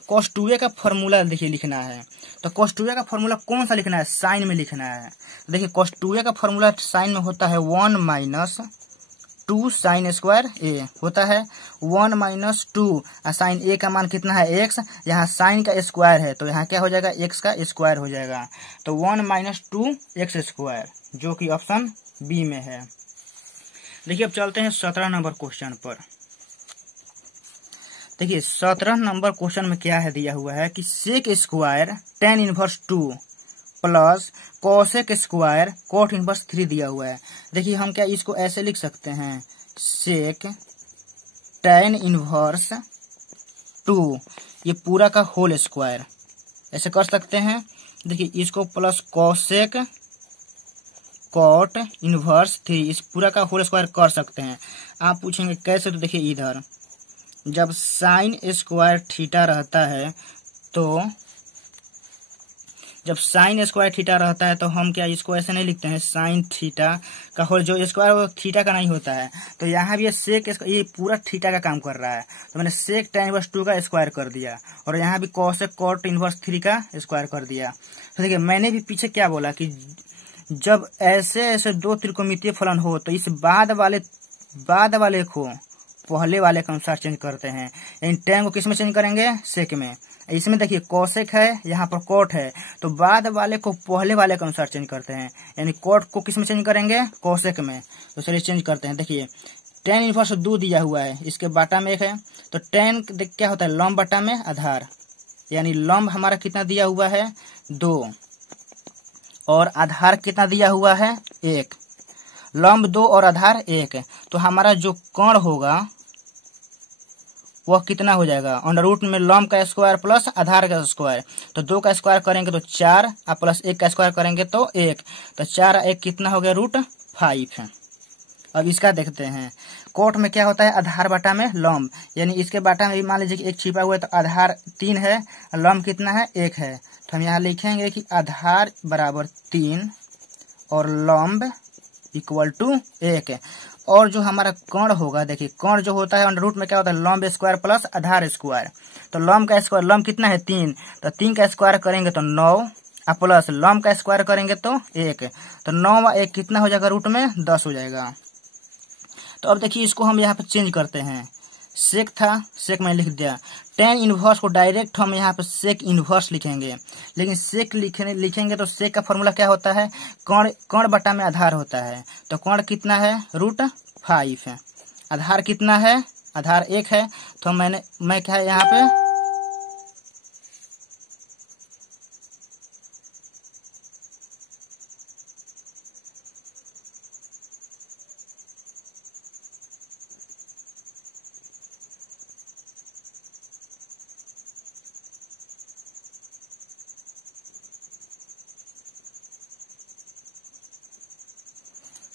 कॉस 2a का फॉर्मूला देखिए लिखना है, तो कॉस 2a का फॉर्मूला कौन सा लिखना है, साइन में लिखना है। देखिए कॉस 2a का फॉर्मूला साइन में होता है 1 माइनस 2 साइन स्क्वायर ए, होता है 1 माइनस 2, और साइन ए का मान कितना है, एक्स, यहाँ साइन का स्क्वायर है तो यहाँ क्या हो जाएगा, एक्स का स्क्वायर हो जाएगा, तो 1 माइनस 2 एक्स स्क्वायर, जो कि ऑप्शन बी में है। देखिए अब चलते हैं 17 नंबर क्वेश्चन पर। देखिए 17 नंबर क्वेश्चन में क्या है, दिया हुआ है कि sec square tan inverse 2 plus cosec square cot inverse 3 दिया हुआ है। देखिए हम क्या इसको ऐसे लिख सकते हैं, सेक tan इनवर्स 2 ये पूरा का होल स्क्वायर, ऐसे कर सकते हैं। देखिए इसको प्लस कोसेक कॉट इनवर्स 3 इस पूरा का होल स्क्वायर कर सकते हैं। आप पूछेंगे कैसे, तो देखिए इधर जब साइन स्क्वायर थीटा रहता है तो हम क्या इसको ऐसे नहीं लिखते हैं, साइन थीटा का होल, जो स्क्वायर वो थीटा का नहीं होता है, तो यहाँ भी ये सेक ये पूरा थीटा का काम कर रहा है, तो मैंने सेक tan इनवर्स 2 का स्क्वायर कर दिया, और यहाँ भी कोसेक कॉट इनवर्स 3 का स्क्वायर कर दिया। तो देखिए मैंने भी पीछे क्या बोला कि जब ऐसे ऐसे दो त्रिकोणमितीय फलन हो तो इस बाद वाले को पहले वाले के अनुसार चेंज करते हैं, यानी tan को किस में चेंज करेंगे, सेक में। इसमें देखिए कोसेक है, यहाँ पर कॉट है, तो बाद वाले को पहले वाले के अनुसार चेंज करते हैं, यानी कॉट को किस में चेंज करेंगे, कोसेक में। तो चलिए चेंज करते हैं। देखिए tan इनवर्स 2 दिया हुआ है, इसके बाटा में 1 है, तो tan क्या होता है, लंब बटा में आधार, यानी लंब हमारा कितना दिया हुआ है, 2, और आधार कितना दिया हुआ है, 1। लंब 2 और आधार 1, तो हमारा जो कर्ण होगा वह कितना हो जाएगा, अंडर रूट में लंब का स्क्वायर प्लस आधार का स्क्वायर, तो 2 का स्क्वायर करेंगे तो 4 और प्लस 1 का स्क्वायर करेंगे तो 1, तो 4 और 1 कितना हो गया, √5। अब इसका देखते हैं, कोट में क्या होता है, आधार बाटा में लंब, यानी इसके बाटा में भी मान लीजिए कि 1 छिपा हुआ है, तो आधार 3 है, लंब कितना है, 1 है, तो हम यहाँ लिखेंगे कि आधार बराबर 3 और लंब इक्वल टू 1। और जो हमारा कर्ण होगा, देखिए कर्ण जो होता है अंडर रूट में क्या होता है, लंब स्क्वायर प्लस आधार स्क्वायर, तो लंब का स्क्वायर, लंब कितना है 3, तो 3 का स्क्वायर करेंगे तो 9, और प्लस लंब का स्क्वायर करेंगे तो 1, तो 9 व 1 कितना हो जाएगा, रूट में 10 हो जाएगा। तो अब देखिए इसको हम यहाँ पे चेंज करते हैं, सेक था, सेक में लिख दिया, tan इनवर्स को डायरेक्ट हम यहाँ पे सेक इनवर्स लिखेंगे, लेकिन सेक लिखेंगे तो सेक का फॉर्मूला क्या होता है, कर्ण बटा में आधार होता है, तो कर्ण कितना है, √5 है, आधार कितना है, आधार 1 है, तो मैं क्या है यहाँ पे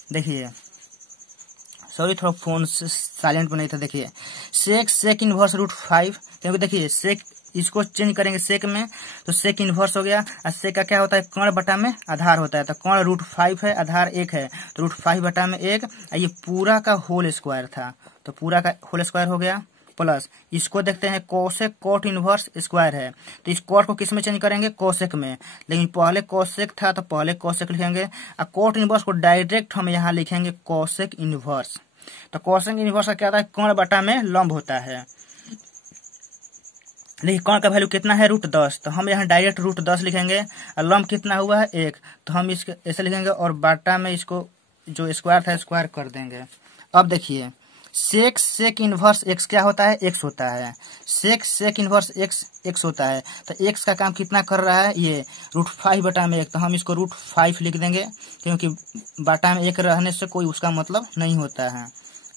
देखिए, सॉरी थोड़ा फोन से साइलेंट में नहीं था। देखिए सेक इनवर्स √5, क्योंकि देखिए सेक इसको चेंज करेंगे सेक में, तो सेक इनवर्स हो गया, और सेक का क्या होता है, कर्ण बटा में आधार होता है, तो कर्ण √5 है, आधार 1 है, तो √5 बटा में 1, ये पूरा का होल स्क्वायर था, तो पूरा का होल स्क्वायर हो गया, प्लस इसको देखते हैं कोसेक कोट इनवर्स स्क्वायर है, तो इस कोट को किस में चेंज करेंगे, कोसेक में, लेकिन पहले कोसेक था तो पहले कोसेक लिखेंगे, और कोट इनवर्स को डायरेक्ट हम यहाँ लिखेंगे कोसेक इनवर्स। तो कोसेक इनवर्स का क्या होता है, कर्ण बटा में लंब होता है, देखिए कर्ण का वैल्यू कितना है, √10, तो हम यहाँ डायरेक्ट √10 लिखेंगे, और लंब कितना हुआ है, 1, तो हम इसको ऐसे लिखेंगे, और बाटा में इसको जो स्क्वायर था स्क्वायर कर देंगे। अब देखिए सेक इनवर्स एक्स क्या होता है, एक्स होता है। सेक इनवर्स एक्स एक्स होता है। तो एक्स का काम कितना कर रहा है, ये √5/1। तो हम इसको √5 लिख देंगे, क्योंकि बटा में एक रहने से कोई उसका मतलब नहीं होता है।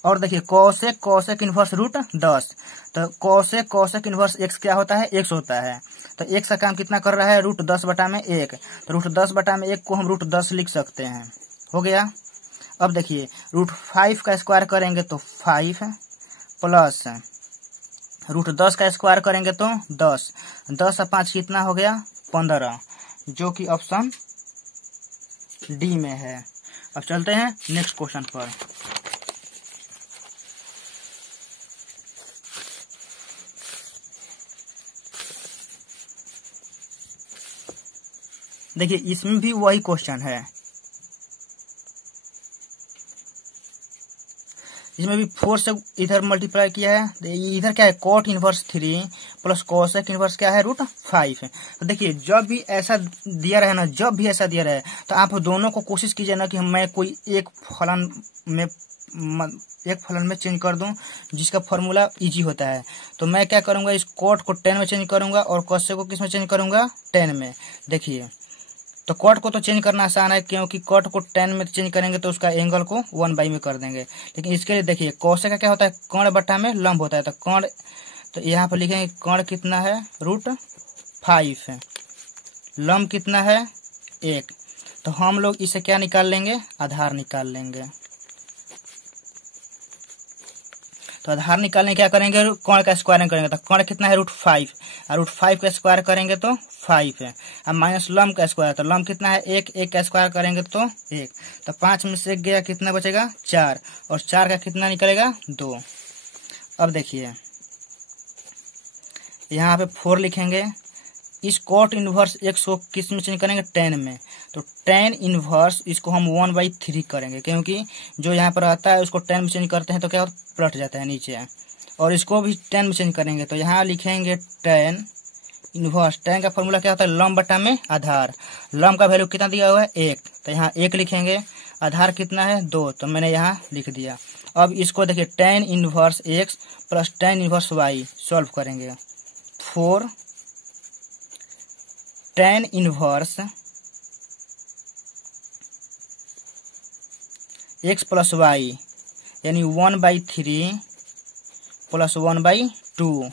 और देखिए कोसेक इनवर्स √10। तो कोसेक इनवर्स एक्स क्या होता है, एक्स होता है। तो एक्स का काम कितना कर रहा है, √10/1। तो √10/1 को हम √10 लिख सकते हैं। हो गया। अब देखिए √5 का स्क्वायर करेंगे तो 5 प्लस √10 का स्क्वायर करेंगे तो 10। 10 और 5 कितना हो गया, 15, जो कि ऑप्शन डी में है। अब चलते हैं नेक्स्ट क्वेश्चन पर। देखिए इसमें भी वही क्वेश्चन है, इसमें भी 4 से इधर मल्टीप्लाई किया है। इधर क्या है, cot inverse 3 plus cosec inverse क्या है, √5। तो देखिए जब भी ऐसा दिया रहे ना, जब भी ऐसा दिया रहे तो आप दोनों को कोशिश कीजिए ना कि मैं कोई एक फलन में चेंज कर दूं जिसका फॉर्मूला इजी होता है। तो मैं क्या करूंगा, इस cot को 10 में चेंज करूंगा और कोसेक को किस में चेंज करूंगा, 10 में। देखिए तो कॉट को तो चेंज करना आसान है, क्योंकि कॉट को 10 में चेंज करेंगे तो उसका एंगल को 1/, में कर देंगे। लेकिन इसके लिए देखिए कोसेक का क्या होता है, कर्ण बटा में लंब होता है। तो कर्ण, तो यहाँ पर लिखेंगे कर्ण कितना है, √5 है, लंब कितना है 1। तो हम लोग इसे क्या निकाल लेंगे, आधार निकाल लेंगे। तो आधार निकालने क्या करेंगे, कर्ण का स्क्वायर करेंगे। तो कर्ण कितना है, √5, और √5 का स्क्वायर करेंगे तो 5 है। अब माइनस लंब का स्क्वायर, तो लंब कितना है 1, 1 का स्क्वायर करेंगे तो 1। तो 5 में से 1 गया, कितना बचेगा 4, और 4 का कितना निकलेगा 2। अब देखिए यहाँ पे 4 लिखेंगे। इस cot इनवर्स एक्स को किस में चेंज करेंगे, 10 में। तो 10 इनवर्स इसको हम 1/3 करेंगे, क्योंकि जो यहाँ पर रहता है उसको 10 में चेंज करते हैं तो क्या पलट जाता है नीचे। और इसको भी 10 में चेंज करेंगे तो यहाँ लिखेंगे 10 इनवर्स। 10 का फॉर्मूला क्या होता है, लंब बटा में आधार। लंब का वैल्यू कितना दिया हुआ है, 1। तो यहाँ 1 लिखेंगे। आधार कितना है, 2, तो मैंने यहाँ लिख दिया। अब इसको देखिए 10 inverse x plus 10 inverse y solve करेंगे। 4 10 इनवर्स एक्स प्लस वाई यानी 1/3 प्लस 1/2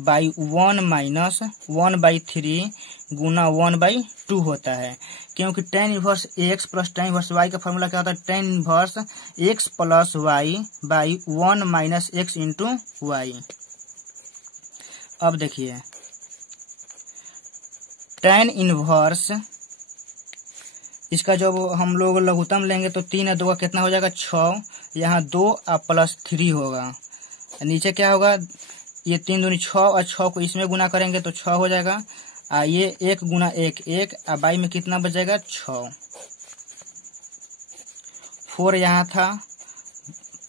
बाई 1 माइनस 1/3 गुना 1/2 होता है। क्योंकि 10 inverse x plus 10 inverse y का फॉर्मूला क्या होता है, 10 inverse x plus y by 1 minus x into y. अब देखिए 10 इनवर्स इसका जब हम लोग लघुत्तम लेंगे तो 3 और 2 का कितना हो जाएगा, 6। यहाँ 2 और प्लस 3 होगा। नीचे क्या होगा, ये 3 दूनी 6 और 6 को इसमें गुना करेंगे तो 6 हो जाएगा। ये 1 गुना 1 1 और बाई में कितना बच जाएगा, 6। 4 यहाँ था,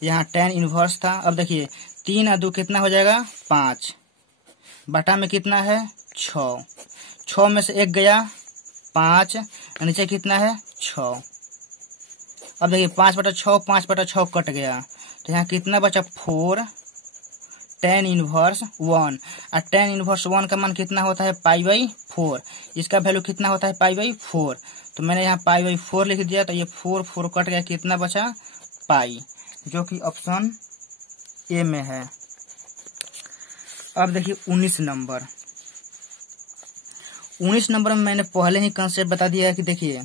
यहाँ 10 इनवर्स था। अब देखिए 3 और 2 कितना हो जाएगा, 5 बटा में कितना है, 6। 6 में से 1 गया, 5, नीचे कितना है 6। अब देखिए 5/6 5/6 कट गया, तो यहाँ कितना बचा 4। 10 इनवर्स 1 और 10 इनवर्स 1 का मान कितना होता है, π/4। इसका वैल्यू कितना होता है, π/4। तो मैंने यहाँ π/4 लिख दिया। तो ये 4 4 कट गया, कितना बचा पाई, जो कि ऑप्शन ए में है। अब देखिए 19 नंबर में मैंने पहले ही कंसेप्ट बता दिया है कि देखिए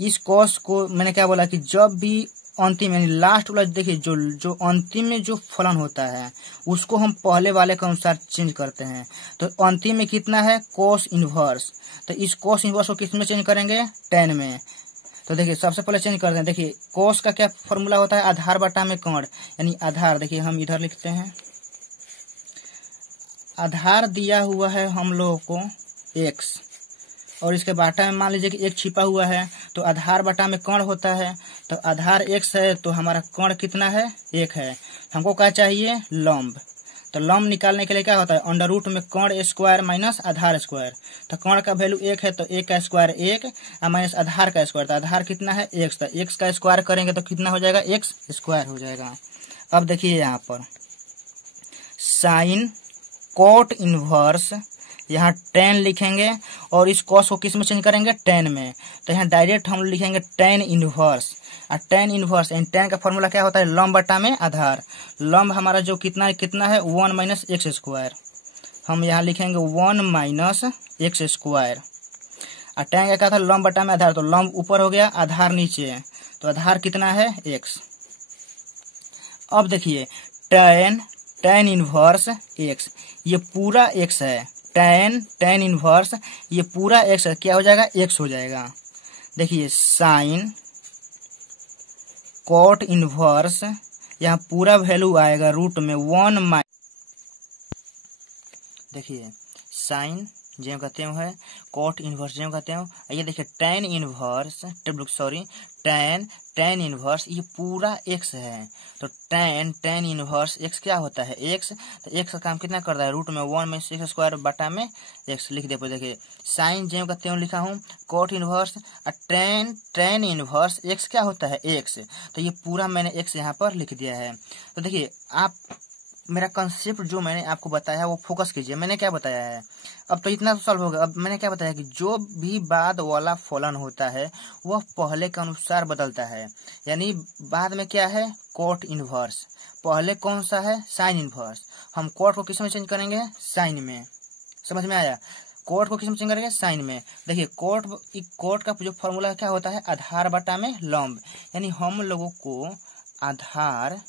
इस कॉस को मैंने क्या बोला कि जब भी अंतिम यानी लास्ट वाला, देखिए जो अंतिम में जो फलन होता है उसको हम पहले वाले के अनुसार चेंज करते हैं। तो अंतिम में कितना है, कोस इनवर्स। तो इस कोस इनवर्स को किस में चेंज करेंगे, 10 में। तो देखिए सबसे पहले चेंज करते हैं। देखिए कोस का क्या फॉर्मूला होता है, आधार बटा में कर्ण यानी आधार। देखिए हम इधर लिखते हैं, आधार दिया हुआ है हम लोगों को x और इसके बाटा में मान लीजिए कि 1 छिपा हुआ है। तो आधार बटा में कर्ण होता है। तो आधार x है तो हमारा कर्ण कितना है, 1 है। हमको क्या चाहिए, लंब। तो लंब निकालने के लिए क्या होता है, अंडर रूट में कर्ण स्क्वायर माइनस आधार स्क्वायर। तो कर्ण का वैल्यू 1 है तो 1 का स्क्वायर 1 और माइनस आधार का स्क्वायर। तो आधार कितना है, x। तो x का स्क्वायर करेंगे तो कितना हो जाएगा, x स्क्वायर हो जाएगा। अब देखिए यहाँ पर साइन कोट इनवर्स, यहाँ टेन लिखेंगे और इस कॉस को किस में चेंज करेंगे, टेन में। तो यहाँ डायरेक्ट हम लिखेंगे टेन इनवर्स। और टेन इनवर्स एंड टेन का फॉर्मूला क्या होता है, लंब बटा में आधार। लंब हमारा जो कितना है 1 माइनस एक्स स्क्वायर। हम यहाँ लिखेंगे 1 माइनस एक्स स्क्वायर। और टेन का क्या था, लंब बटा में आधार। तो लंब ऊपर हो गया, आधार नीचे है। तो आधार कितना है, एक्स। अब देखिए टेन इनवर्स एक्स, ये पूरा एक्स है। टेन इनवर्स ये पूरा एक्स क्या हो जाएगा, एक्स हो जाएगा। देखिए साइन कोट इनवर्स, यहाँ पूरा वैल्यू आएगा रूट में 1 माइनस, देखिए साइन जो कहते हैं, कोट इनवर्स जो कहते हैं। ये देखिए टेन इनवर्स ये पूरा एक्स है। तो टेन इनवर्स एक्स क्या होता है, एक्स। तो एक्स का काम कितना करता है, रूट में 1 में एक्स स्क्वायर बटा में एक्स लिख दे। देखिए साइन जो कहते हैं लिखा हूँ, cot inverse tan inverse x क्या होता है, एक्स। तो ये पूरा मैंने एक्स यहाँ पर लिख दिया है। तो देखिए आप मेरा कंसेप्ट जो मैंने आपको बताया वो फोकस कीजिए। मैंने क्या बताया है, अब तो इतना तो सॉल्व हो गया। अब मैंने क्या बताया कि जो भी बाद वाला फलन होता है वह पहले के अनुसार बदलता है। यानी बाद में क्या है, कोट इनवर्स, पहले कौन सा है, साइन इनवर्स। हम कोट को किस में चेंज करेंगे, साइन में। समझ में आया, कोट को किस में चेंज करेंगे, साइन में। देखिए कोट का जो फॉर्मूला क्या होता है, आधार बटा में लंब। यानी हम लोगों को आधार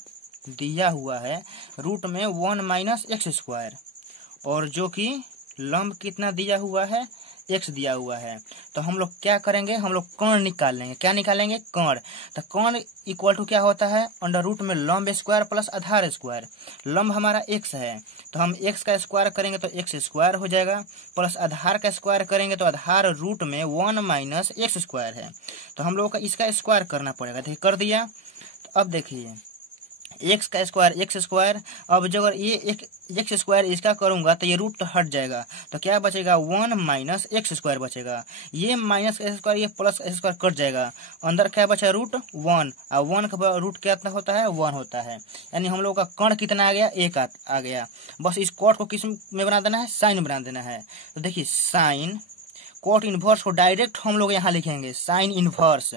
दिया हुआ है रूट में 1 माइनस एक्स स्क्वायर, और जो कि लंब कितना दिया हुआ है, एक्स दिया हुआ है। तो हम लोग क्या करेंगे, हम लोग कर्ण निकाल लेंगे। क्या निकालेंगे, कर्ण। तो कर्ण इक्वल टू क्या होता है, अंडर रूट में लंब स्क्वायर प्लस आधार स्क्वायर। लंब हमारा एक्स है तो हम एक्स का स्क्वायर करेंगे तो एक्स स्क्वायर हो जाएगा, प्लस आधार का स्क्वायर करेंगे तो आधार रूट में 1 माइनस एक्स स्क्वायर है। तो हम लोगों का इसका स्क्वायर करना पड़ेगा। देखिए कर दिया। तो अब देखिए एक्स का स्क्वायर एक्स स्क्वायर। अब जो अगर ये एक एक्स स्क्वायर इसका करूंगा तो ये रूट हट जाएगा, तो क्या बचेगा, 1 माइनस एक्स स्क्वायर बचेगा। ये माइनस एक्स स्क्वायर, ये प्लस एक्स स्क्वायर कट जाएगा, अंदर क्या बचा, रूट 1। और 1 का रूट कितना होता है, 1 होता है। यानी हम लोग का कर्ण कितना आ गया, 1 आ गया। बस इस कोट को किस में बना देना है, साइन बना देना है। तो देखिए साइन कोट इनवर्स को डायरेक्ट हम लोग यहाँ लिखेंगे साइन इनवर्स।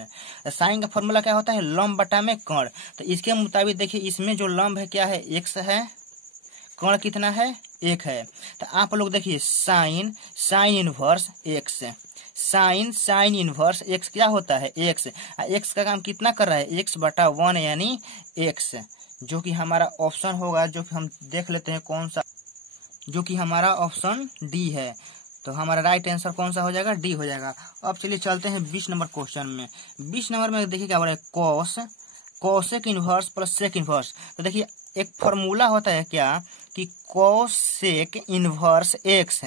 साइन का फॉर्मूला क्या होता है, लंब बटा में कर्ण। तो इसके मुताबिक देखिए इसमें जो लंब है क्या है, एक्स है, कर्ण कितना है, 1 है। तो आप लोग देखिए sine inverse x, sign inverse x क्या होता है, एक्स। एक्स का काम कितना कर रहा है, एक्स बटा 1 यानी एक्स, जो कि हमारा ऑप्शन होगा, जो कि हम देख लेते हैं कौन सा, जो कि हमारा ऑप्शन डी है। तो हमारा राइट आंसर कौन सा हो जाएगा, डी हो जाएगा। अब चलिए चलते हैं 20 नंबर क्वेश्चन में। 20 नंबर में देखिए क्या बोला है, cosec inverse plus sec inverse. तो देखिए एक फॉर्मूला होता है क्या, कि cosec inverse x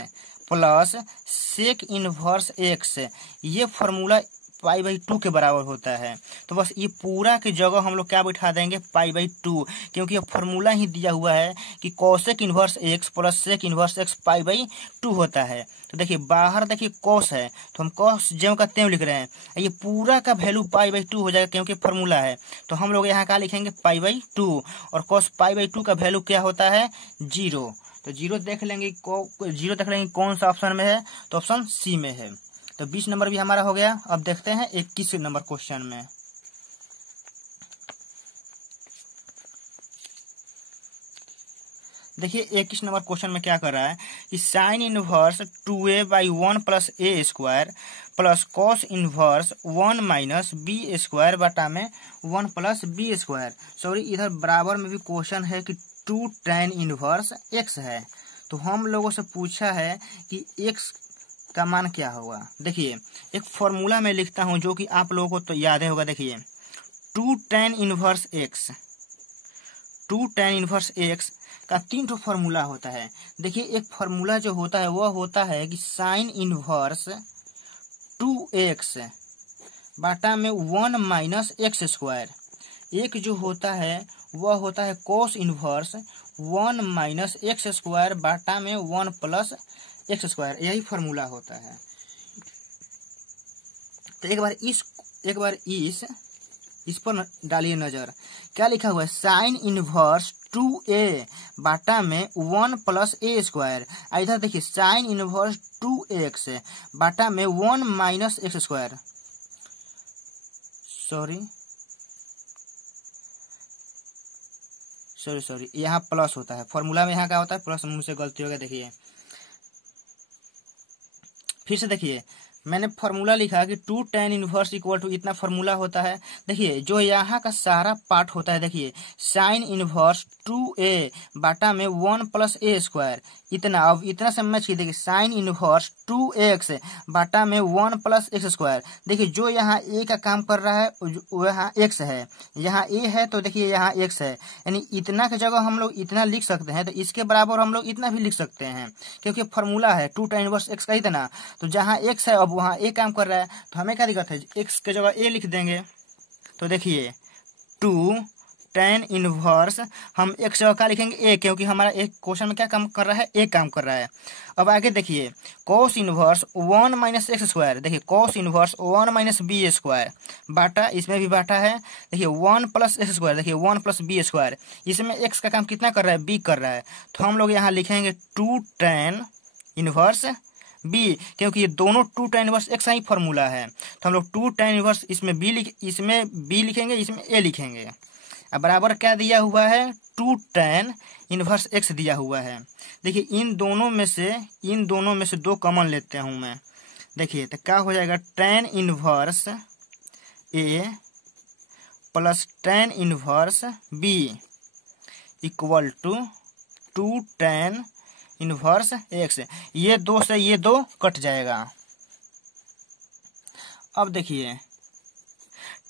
plus sec inverse x, ये फॉर्मूला पाई/2 के बराबर होता है। तो बस ये पूरा की जगह हम लोग क्या बैठा देंगे, पाई/2, क्योंकि ये फॉर्मूला ही दिया हुआ है कि cosec inverse x plus sec inverse x पाई/2 होता है। तो देखिए बाहर देखिए कोस है, तो हम कोस ज्यों का त्यों लिख रहे हैं। ये पूरा का वैल्यू पाई/2 हो जाएगा, क्योंकि फॉर्मूला है। तो हम लोग यहाँ क्या लिखेंगे, पाई/2, और कोस पाई/2 का वैल्यू क्या होता है, 0। तो 0 देख लेंगे, कौन सा ऑप्शन में है, तो ऑप्शन सी में है। तो 20 नंबर भी हमारा हो गया। अब देखते हैं 21 नंबर क्वेश्चन में। देखिए 21 नंबर क्वेश्चन में क्या कर रहा है कि sine inverse 2a/1 plus a square plus cos inverse 1 minus b square बटा में 1 प्लस बी स्क्वायर। सॉरी, इधर बराबर में भी क्वेश्चन है कि 2 tan इनवर्स एक्स है। तो हम लोगों से पूछा है कि एक्स का मान क्या होगा। देखिए एक फॉर्मूला में लिखता हूं जो कि आप लोगों को तो याद है होगा। देखिए 2 tan इनवर्स एक्स का 3 फॉर्मूला होता है। देखिए एक फॉर्मूला जो होता है वह होता है कि साइन इनवर्स 2x बाटा में 1 माइनस एक्स स्क्वायर। एक जो होता है वह होता है cos inverse 1 minus x square बाटा में 1 प्लस एक्स स्क्वायर। यही फॉर्मूला होता है। तो एक बार इस इस पर डालिए नजर। क्या लिखा हुआ है, साइन इनवर्स 2a बाटा में 1 प्लस ए स्क्वायर। इधर देखिए साइन इनवर्स 2x बाटा में 1 माइनस एक्स स्क्वायर। सॉरी यहाँ प्लस होता है, फॉर्मूला में यहाँ क्या होता है प्लस, मुझसे गलती हो गया। देखिए फिर से देखिए, मैंने फॉर्मूला लिखा कि 2 tan इनवर्स इक्वल टू इतना फॉर्मूला होता है। देखिए जो यहाँ का सारा पार्ट होता है, देखिए साइन इनवर्स 2a बाटा में 1 प्लस ए स्क्वायर इतना। अब इतना समझ के देखिए साइन इनवर्स 2x बाटा में 1 प्लस एक्स स्क्वायर। देखिए जो यहाँ a का काम कर रहा है वो यहाँ x है, यहाँ a है तो देखिए यहाँ x है, यानी इतना की जगह हम लोग इतना लिख सकते हैं, तो इसके बराबर हम लोग इतना भी लिख सकते हैं क्योंकि फॉर्मूला है 2 tan इनवर्स x का इतना। तो जहाँ x है अब वहाँ a काम कर रहा है, तो हमें क्या दिक्कत है, x के जगह a लिख देंगे। तो देखिए 2 tan इनवर्स हम x जगह क्या लिखेंगे a, क्योंकि हमारा एक क्वेश्चन में क्या काम कर रहा है, a काम कर रहा है। अब आगे देखिए cos inverse 1 minus x square. देखिए cos inverse 1 minus b square बाटा, इसमें भी बाटा है। देखिए 1 प्लस एक्स स्क्वायर, देखिए 1 प्लस बी स्क्वायर, इसमें x का काम कितना कर रहा है, b कर रहा है। तो हम लोग यहाँ लिखेंगे 2 tan इनवर्स b, क्योंकि ये दोनों 2 tan इनवर्स x का ही फॉर्मूला है। तो हम लोग 2 tan इनवर्स इसमें b लिखेंगे, इसमें a लिखेंगे। अब बराबर क्या दिया हुआ है, 2 tan इनवर्स x दिया हुआ है। देखिए इन दोनों में से 2 कॉमन लेते हूं मैं। देखिए तो क्या हो जाएगा, tan inverse a plus tan inverse b equal to 2 tan inverse x। ये 2 से ये 2 कट जाएगा। अब देखिए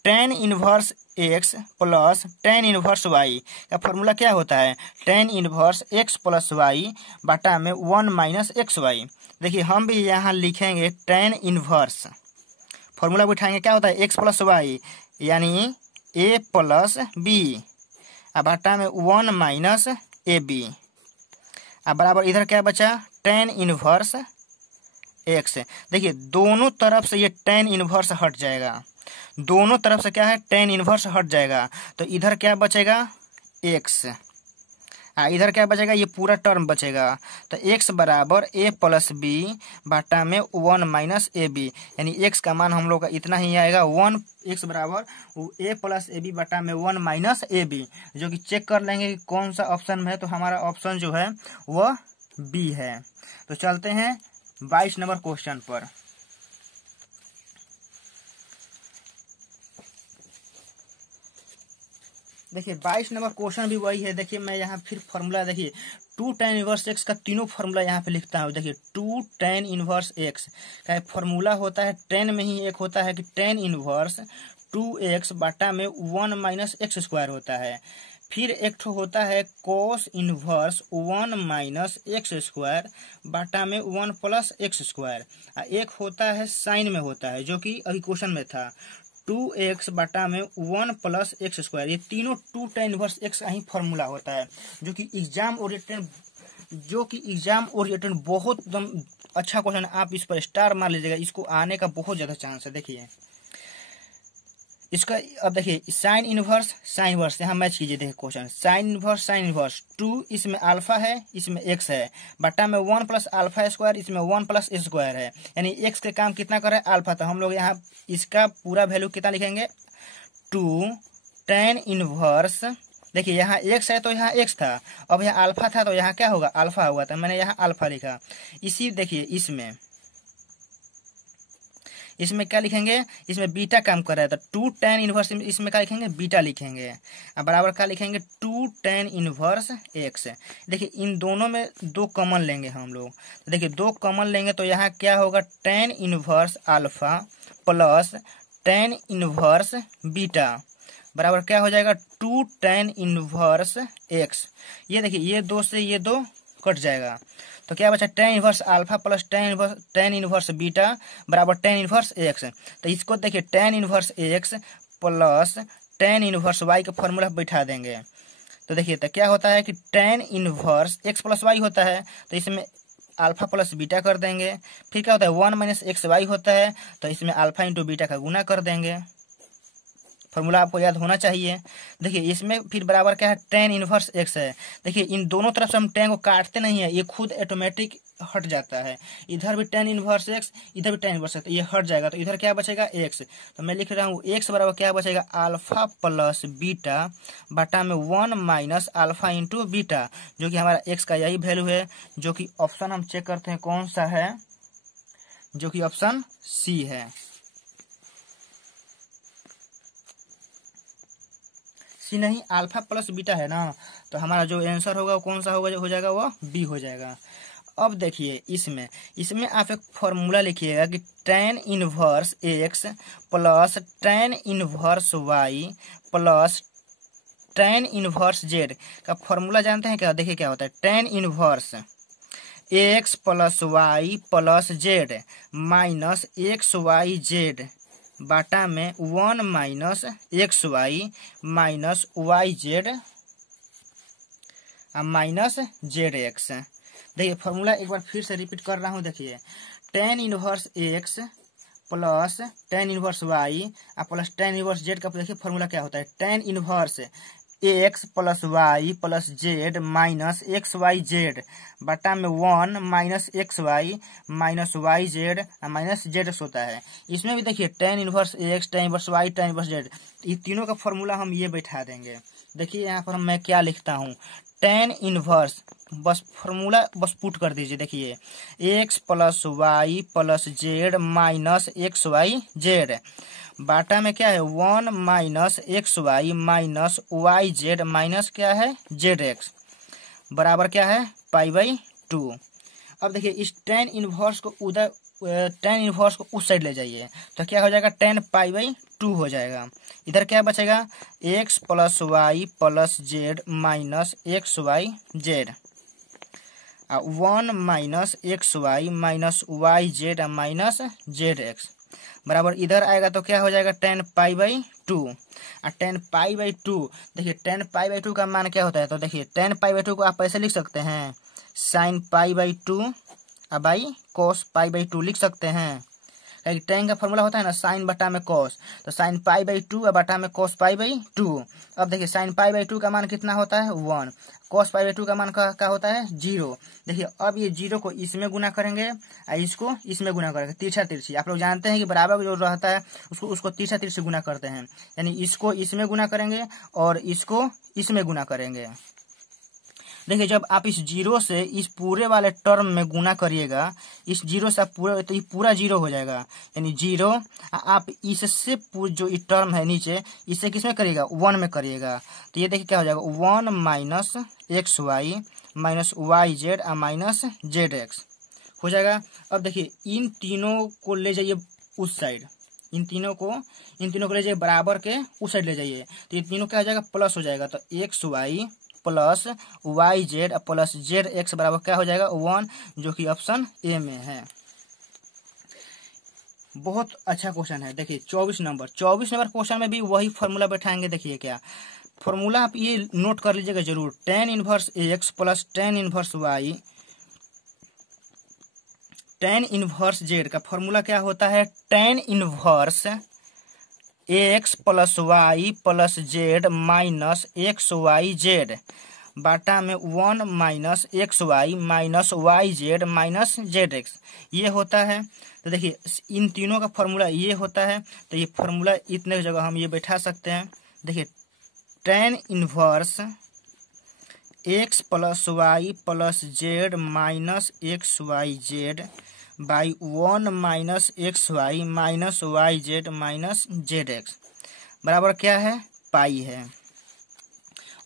tan inverse x plus tan inverse y का फॉर्मूला क्या होता है, tan inverse x plus y बटा में 1 माइनस एक्स वाई। देखिए हम भी यहाँ लिखेंगे tan इनवर्स, फॉर्मूला उठाएंगे क्या होता है x प्लस y यानी a प्लस b बटा में 1 माइनस ए बी। अब बराबर इधर क्या बचा, tan इनवर्स x। देखिए दोनों तरफ से ये tan इनवर्स हट जाएगा, दोनों तरफ से क्या है tan इनवर्स हट जाएगा, तो इधर क्या बचेगा x, इधर क्या बचेगा, ये पूरा टर्म बचेगा। तो x बराबर a प्लस बी बाटा में 1 माइनस ए बी, यानी x का मान हम लोग का इतना ही आएगा 1, x बराबर a प्लस ए बी बटा में 1 माइनस ए बी, जो कि चेक कर लेंगे कि कौन सा ऑप्शन में है। तो हमारा ऑप्शन जो है वह बी है। तो चलते हैं 22 नंबर क्वेश्चन पर। देखिए 22 नंबर क्वेश्चन भी वही है। देखिए मैं यहाँ फिर फॉर्मूला, देखिए 2 tan इनवर्स x का तीनों फॉर्मूला यहाँ पे लिखता हूँ। देखिए 2 tan इनवर्स x का फॉर्मूला होता है, tan में ही एक होता है कि tan इनवर्स 2x बटा में 1 माइनस एक्स स्क्वायर होता है। फिर एक ठो होता है cos inverse 1 minus x square बटा में 1 प्लस एक्स स्क्वायर। एक होता है साइन में होता है, जो कि अभी क्वेश्चन में था 2x बटा में 1 प्लस एक्स स्क्वायर। ये तीनों 2 tan इनवर्स x का ही फॉर्मूला होता है, जो कि एग्जाम ओरिएंटेड बहुत एकदम अच्छा क्वेश्चन है। आप इस पर स्टार मार लीजिएगा, इसको आने का बहुत ज्यादा चांस है। देखिए इसका, अब देखिए साइन इनवर्स यहाँ मैच कीजिए। देखिए क्वेश्चन साइन इनवर्स 2, इसमें अल्फा है इसमें x है, बटा में 1 प्लस अल्फा स्क्वायर, इसमें 1 प्लस स्क्वायर है, यानी x के काम कितना कर रहा है अल्फा। तो हम लोग यहाँ इसका पूरा वैल्यू कितना लिखेंगे 2 tan इनवर्स। देखिए यहाँ x है तो यहाँ x था, अब यहाँ अल्फा था तो यहाँ क्या होगा अल्फा हुआ था, मैंने यहाँ अल्फा लिखा। इसी देखिए इसमें क्या लिखेंगे, इसमें बीटा काम कर रहा है, तो 2 tan इनवर्स इसमें क्या लिखेंगे बीटा लिखेंगे। अब बराबर क्या लिखेंगे 2 tan इनवर्स x। देखिए इन दोनों में 2 कॉमन लेंगे हम लोग। तो देखिए 2 कॉमन लेंगे तो यहाँ क्या होगा tan inverse alpha plus tan inverse beta बराबर क्या हो जाएगा 2 tan इनवर्स x। ये देखिए ये 2 से ये 2 कट जाएगा, तो क्या बचा tan inverse alpha plus tan inverse beta बराबर tan इनवर्स x। तो इसको देखिए tan inverse x plus tan inverse y का फॉर्मूला बैठा देंगे। तो देखिए तो क्या होता है कि tan inverse x plus y होता है, तो इसमें अल्फा प्लस बीटा कर देंगे। फिर क्या होता है 1 माइनस एक्स वाई होता है, तो इसमें अल्फा इंटू बीटा का गुना कर देंगे। फॉर्मूला आपको याद होना चाहिए। देखिए इसमें फिर बराबर क्या है, tan इनवर्स x है। देखिए इन दोनों तरफ से हम tan को काटते नहीं है, ये खुद ऑटोमेटिक हट जाता है। इधर भी tan इनवर्स x, इधर भी tan इनवर्स x, ये हट जाएगा तो इधर क्या बचेगा x। तो मैं लिख रहा हूँ x बराबर क्या बचेगा, अल्फा प्लस बीटा बटा में 1 माइनस अल्फा इंटू बीटा, जो कि हमारा x का यही वैल्यू है, जो कि ऑप्शन हम चेक करते हैं कौन सा है, जो कि ऑप्शन सी है। सी नहीं, अल्फा प्लस बीटा है ना, तो हमारा जो आंसर होगा वो कौन सा होगा, जो हो जाएगा वो बी हो जाएगा। अब देखिए इसमें आप एक फॉर्मूला लिखिएगा कि tan inverse x plus tan inverse y plus tan inverse z का फॉर्मूला जानते हैं क्या। देखिए क्या होता है, tan inverse x plus y plus z minus x y z बाटा में 1 minus x y minus y z minus z x. देखिए फॉर्मूला एक बार फिर से रिपीट कर रहा हूँ। देखिए tan inverse x plus tan inverse y plus tan inverse z का देखिए फॉर्मूला क्या होता है, tan inverse x plus y plus z minus x y z बटा में 1 minus x y minus y z minus z x होता है। इसमें भी देखिए tan inverse x, tan inverse y, tan inverse z, ये तीनों का फॉर्मूला हम ये बैठा देंगे। देखिए यहाँ पर मैं क्या लिखता हूँ, tan इनवर्स बस फॉर्मूला बस पुट कर दीजिए। देखिए x plus y plus z minus x y z बाटा में क्या है 1 minus x y minus y z minus क्या है जेड एक्स बराबर क्या है π/2। अब देखिए इस tan इनवर्स को उधर tan इनवर्स को उस साइड ले जाइए तो क्या हो जाएगा, tan π/2 हो जाएगा। इधर क्या बचेगा, x plus y plus z minus x y z 1 minus x y minus y z minus z x बराबर इधर आएगा तो क्या हो जाएगा, tan π/2। और tan π/2 देखिए tan π/2 का मान क्या होता है, तो देखिए tan π/2 को आप ऐसे लिख सकते हैं sin π/2 बाई cos π/2 लिख सकते हैं। tan का फॉर्मूला होता है ना साइन बटा में cos, तो sin π/2 बटा में cos π/2। अब देखिए sin π/2 का मान कितना होता है 1, cos π/2 का मान क्या होता है 0। देखिए अब ये 0 को इसमें गुना करेंगे और इसको इसमें गुना करेंगे, तिरछा तिरछी। आप लोग जानते हैं कि बराबर जो रहता है उसको तिरछा तिरछी गुना करते हैं, यानी इसको इसमें गुना करेंगे और इसको इसमें गुना करेंगे। देखिए जब आप इस 0 से इस पूरे वाले टर्म में गुना करिएगा, इस 0 से आप पूरा, तो ये पूरा 0 हो जाएगा, यानी 0। आप इससे जो ये टर्म है नीचे, इससे किसमें करिएगा 1 में करिएगा, तो ये देखिए क्या हो जाएगा 1 minus x y minus y z minus z x हो जाएगा। अब देखिए इन तीनों को ले जाइए उस साइड, इन तीनों को ले जाइए बराबर के उस साइड ले जाइए, तो ये तीनों क्या हो जाएगा प्लस हो जाएगा, तो x y plus y z plus z x बराबर क्या हो जाएगा 1, जो कि ऑप्शन ए में है। बहुत अच्छा क्वेश्चन है। देखिए 24 नंबर क्वेश्चन में भी वही फॉर्मूला बैठाएंगे। देखिए क्या फॉर्मूला आप ये नोट कर लीजिएगा जरूर, tan inverse x plus tan inverse y tan inverse z का फॉर्मूला क्या होता है, tan inverse x plus y plus z minus x y z बाटा में 1 minus x y minus y z minus z x ये होता है। तो देखिए इन तीनों का फॉर्मूला ये होता है, तो ये फॉर्मूला इतने जगह हम ये बैठा सकते हैं। देखिए tan inverse x plus y plus z minus x y z by 1 minus x y minus y z minus z x बराबर क्या है पाई है।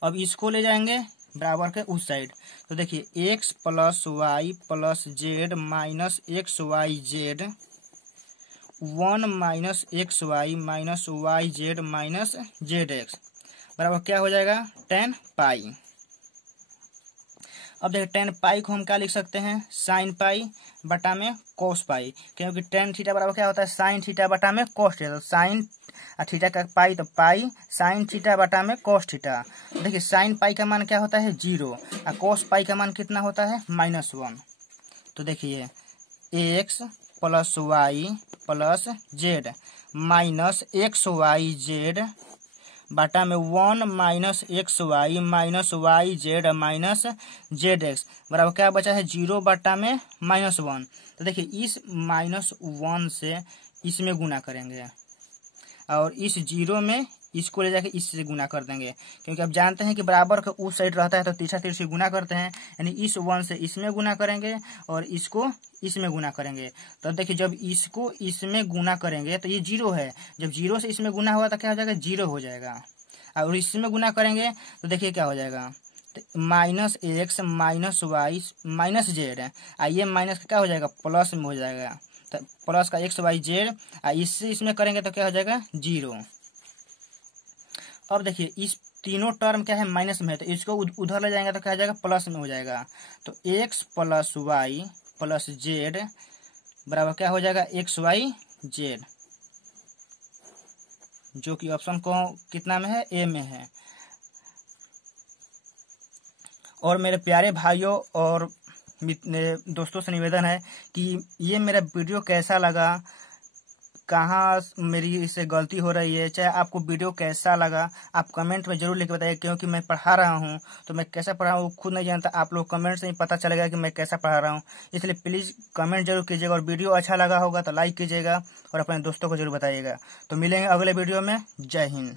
अब इसको ले जाएंगे बराबर के उस साइड, तो देखिए x plus y plus z minus x y z 1 minus x y minus y z minus z x बराबर क्या हो जाएगा tan पाई। अब देखिए tan पाई को हम क्या लिख सकते हैं, साइन पाई बटा में कोस पाई, क्योंकि tan थीटा बराबर क्या होता है साइन थीटा बटा में कोस थीटा, तो साइन थीटा का पाई तो पाई साइन थीटा बटा में कोस थीटा। देखिए साइन पाई का मान क्या होता है 0 और कोस पाई का मान कितना होता है -1। तो देखिए x plus y plus z minus x y z बाटा में 1 minus x y minus y z minus z x बराबर क्या बचा है 0 बाटा में -1। तो देखिए इस -1 से इसमें गुना करेंगे और इस 0 में इसको ले जाके इससे गुना कर देंगे, क्योंकि आप जानते हैं कि बराबर का उस साइड रहता है तो तीसरा तीर से गुना करते हैं, यानी इस 1 से इसमें गुना करेंगे और इसको इसमें गुना करेंगे। तो देखिए जब इसको इसमें गुना करेंगे तो ये 0 है, जब 0 से इसमें गुना हुआ तो क्या हो जाएगा 0 हो जाएगा, और इसमें गुना करेंगे तो देखिए क्या हो जाएगा minus x minus y minus z है, ये माइनस क्या हो जाएगा प्लस में हो जाएगा, तो प्लस का एक्स वाई जेड, इससे इसमें करेंगे तो क्या हो जाएगा 0। अब देखिए इस तीनों टर्म क्या है माइनस में है, तो इसको उधर ले जाएंगे तो क्या हो जाएगा प्लस में हो जाएगा। तो x plus y plus z बराबर क्या हो जाएगा एक्स वाई जेड, जो कि ऑप्शन को कितना में है ए में है। और मेरे प्यारे भाइयों और दोस्तों से निवेदन है कि ये मेरा वीडियो कैसा लगा, कहाँ मेरी इससे गलती हो रही है, चाहे आपको वीडियो कैसा लगा आप कमेंट में जरूर लिख के बताइए, क्योंकि मैं पढ़ा रहा हूँ तो मैं कैसा पढ़ा हूँ खुद नहीं जानता, आप लोग कमेंट से ही पता चलेगा कि मैं कैसा पढ़ा रहा हूँ। इसलिए प्लीज़ कमेंट जरूर कीजिएगा, और वीडियो अच्छा लगा होगा तो लाइक कीजिएगा और अपने दोस्तों को जरूर बताइएगा। तो मिलेंगे अगले वीडियो में। जय हिंद।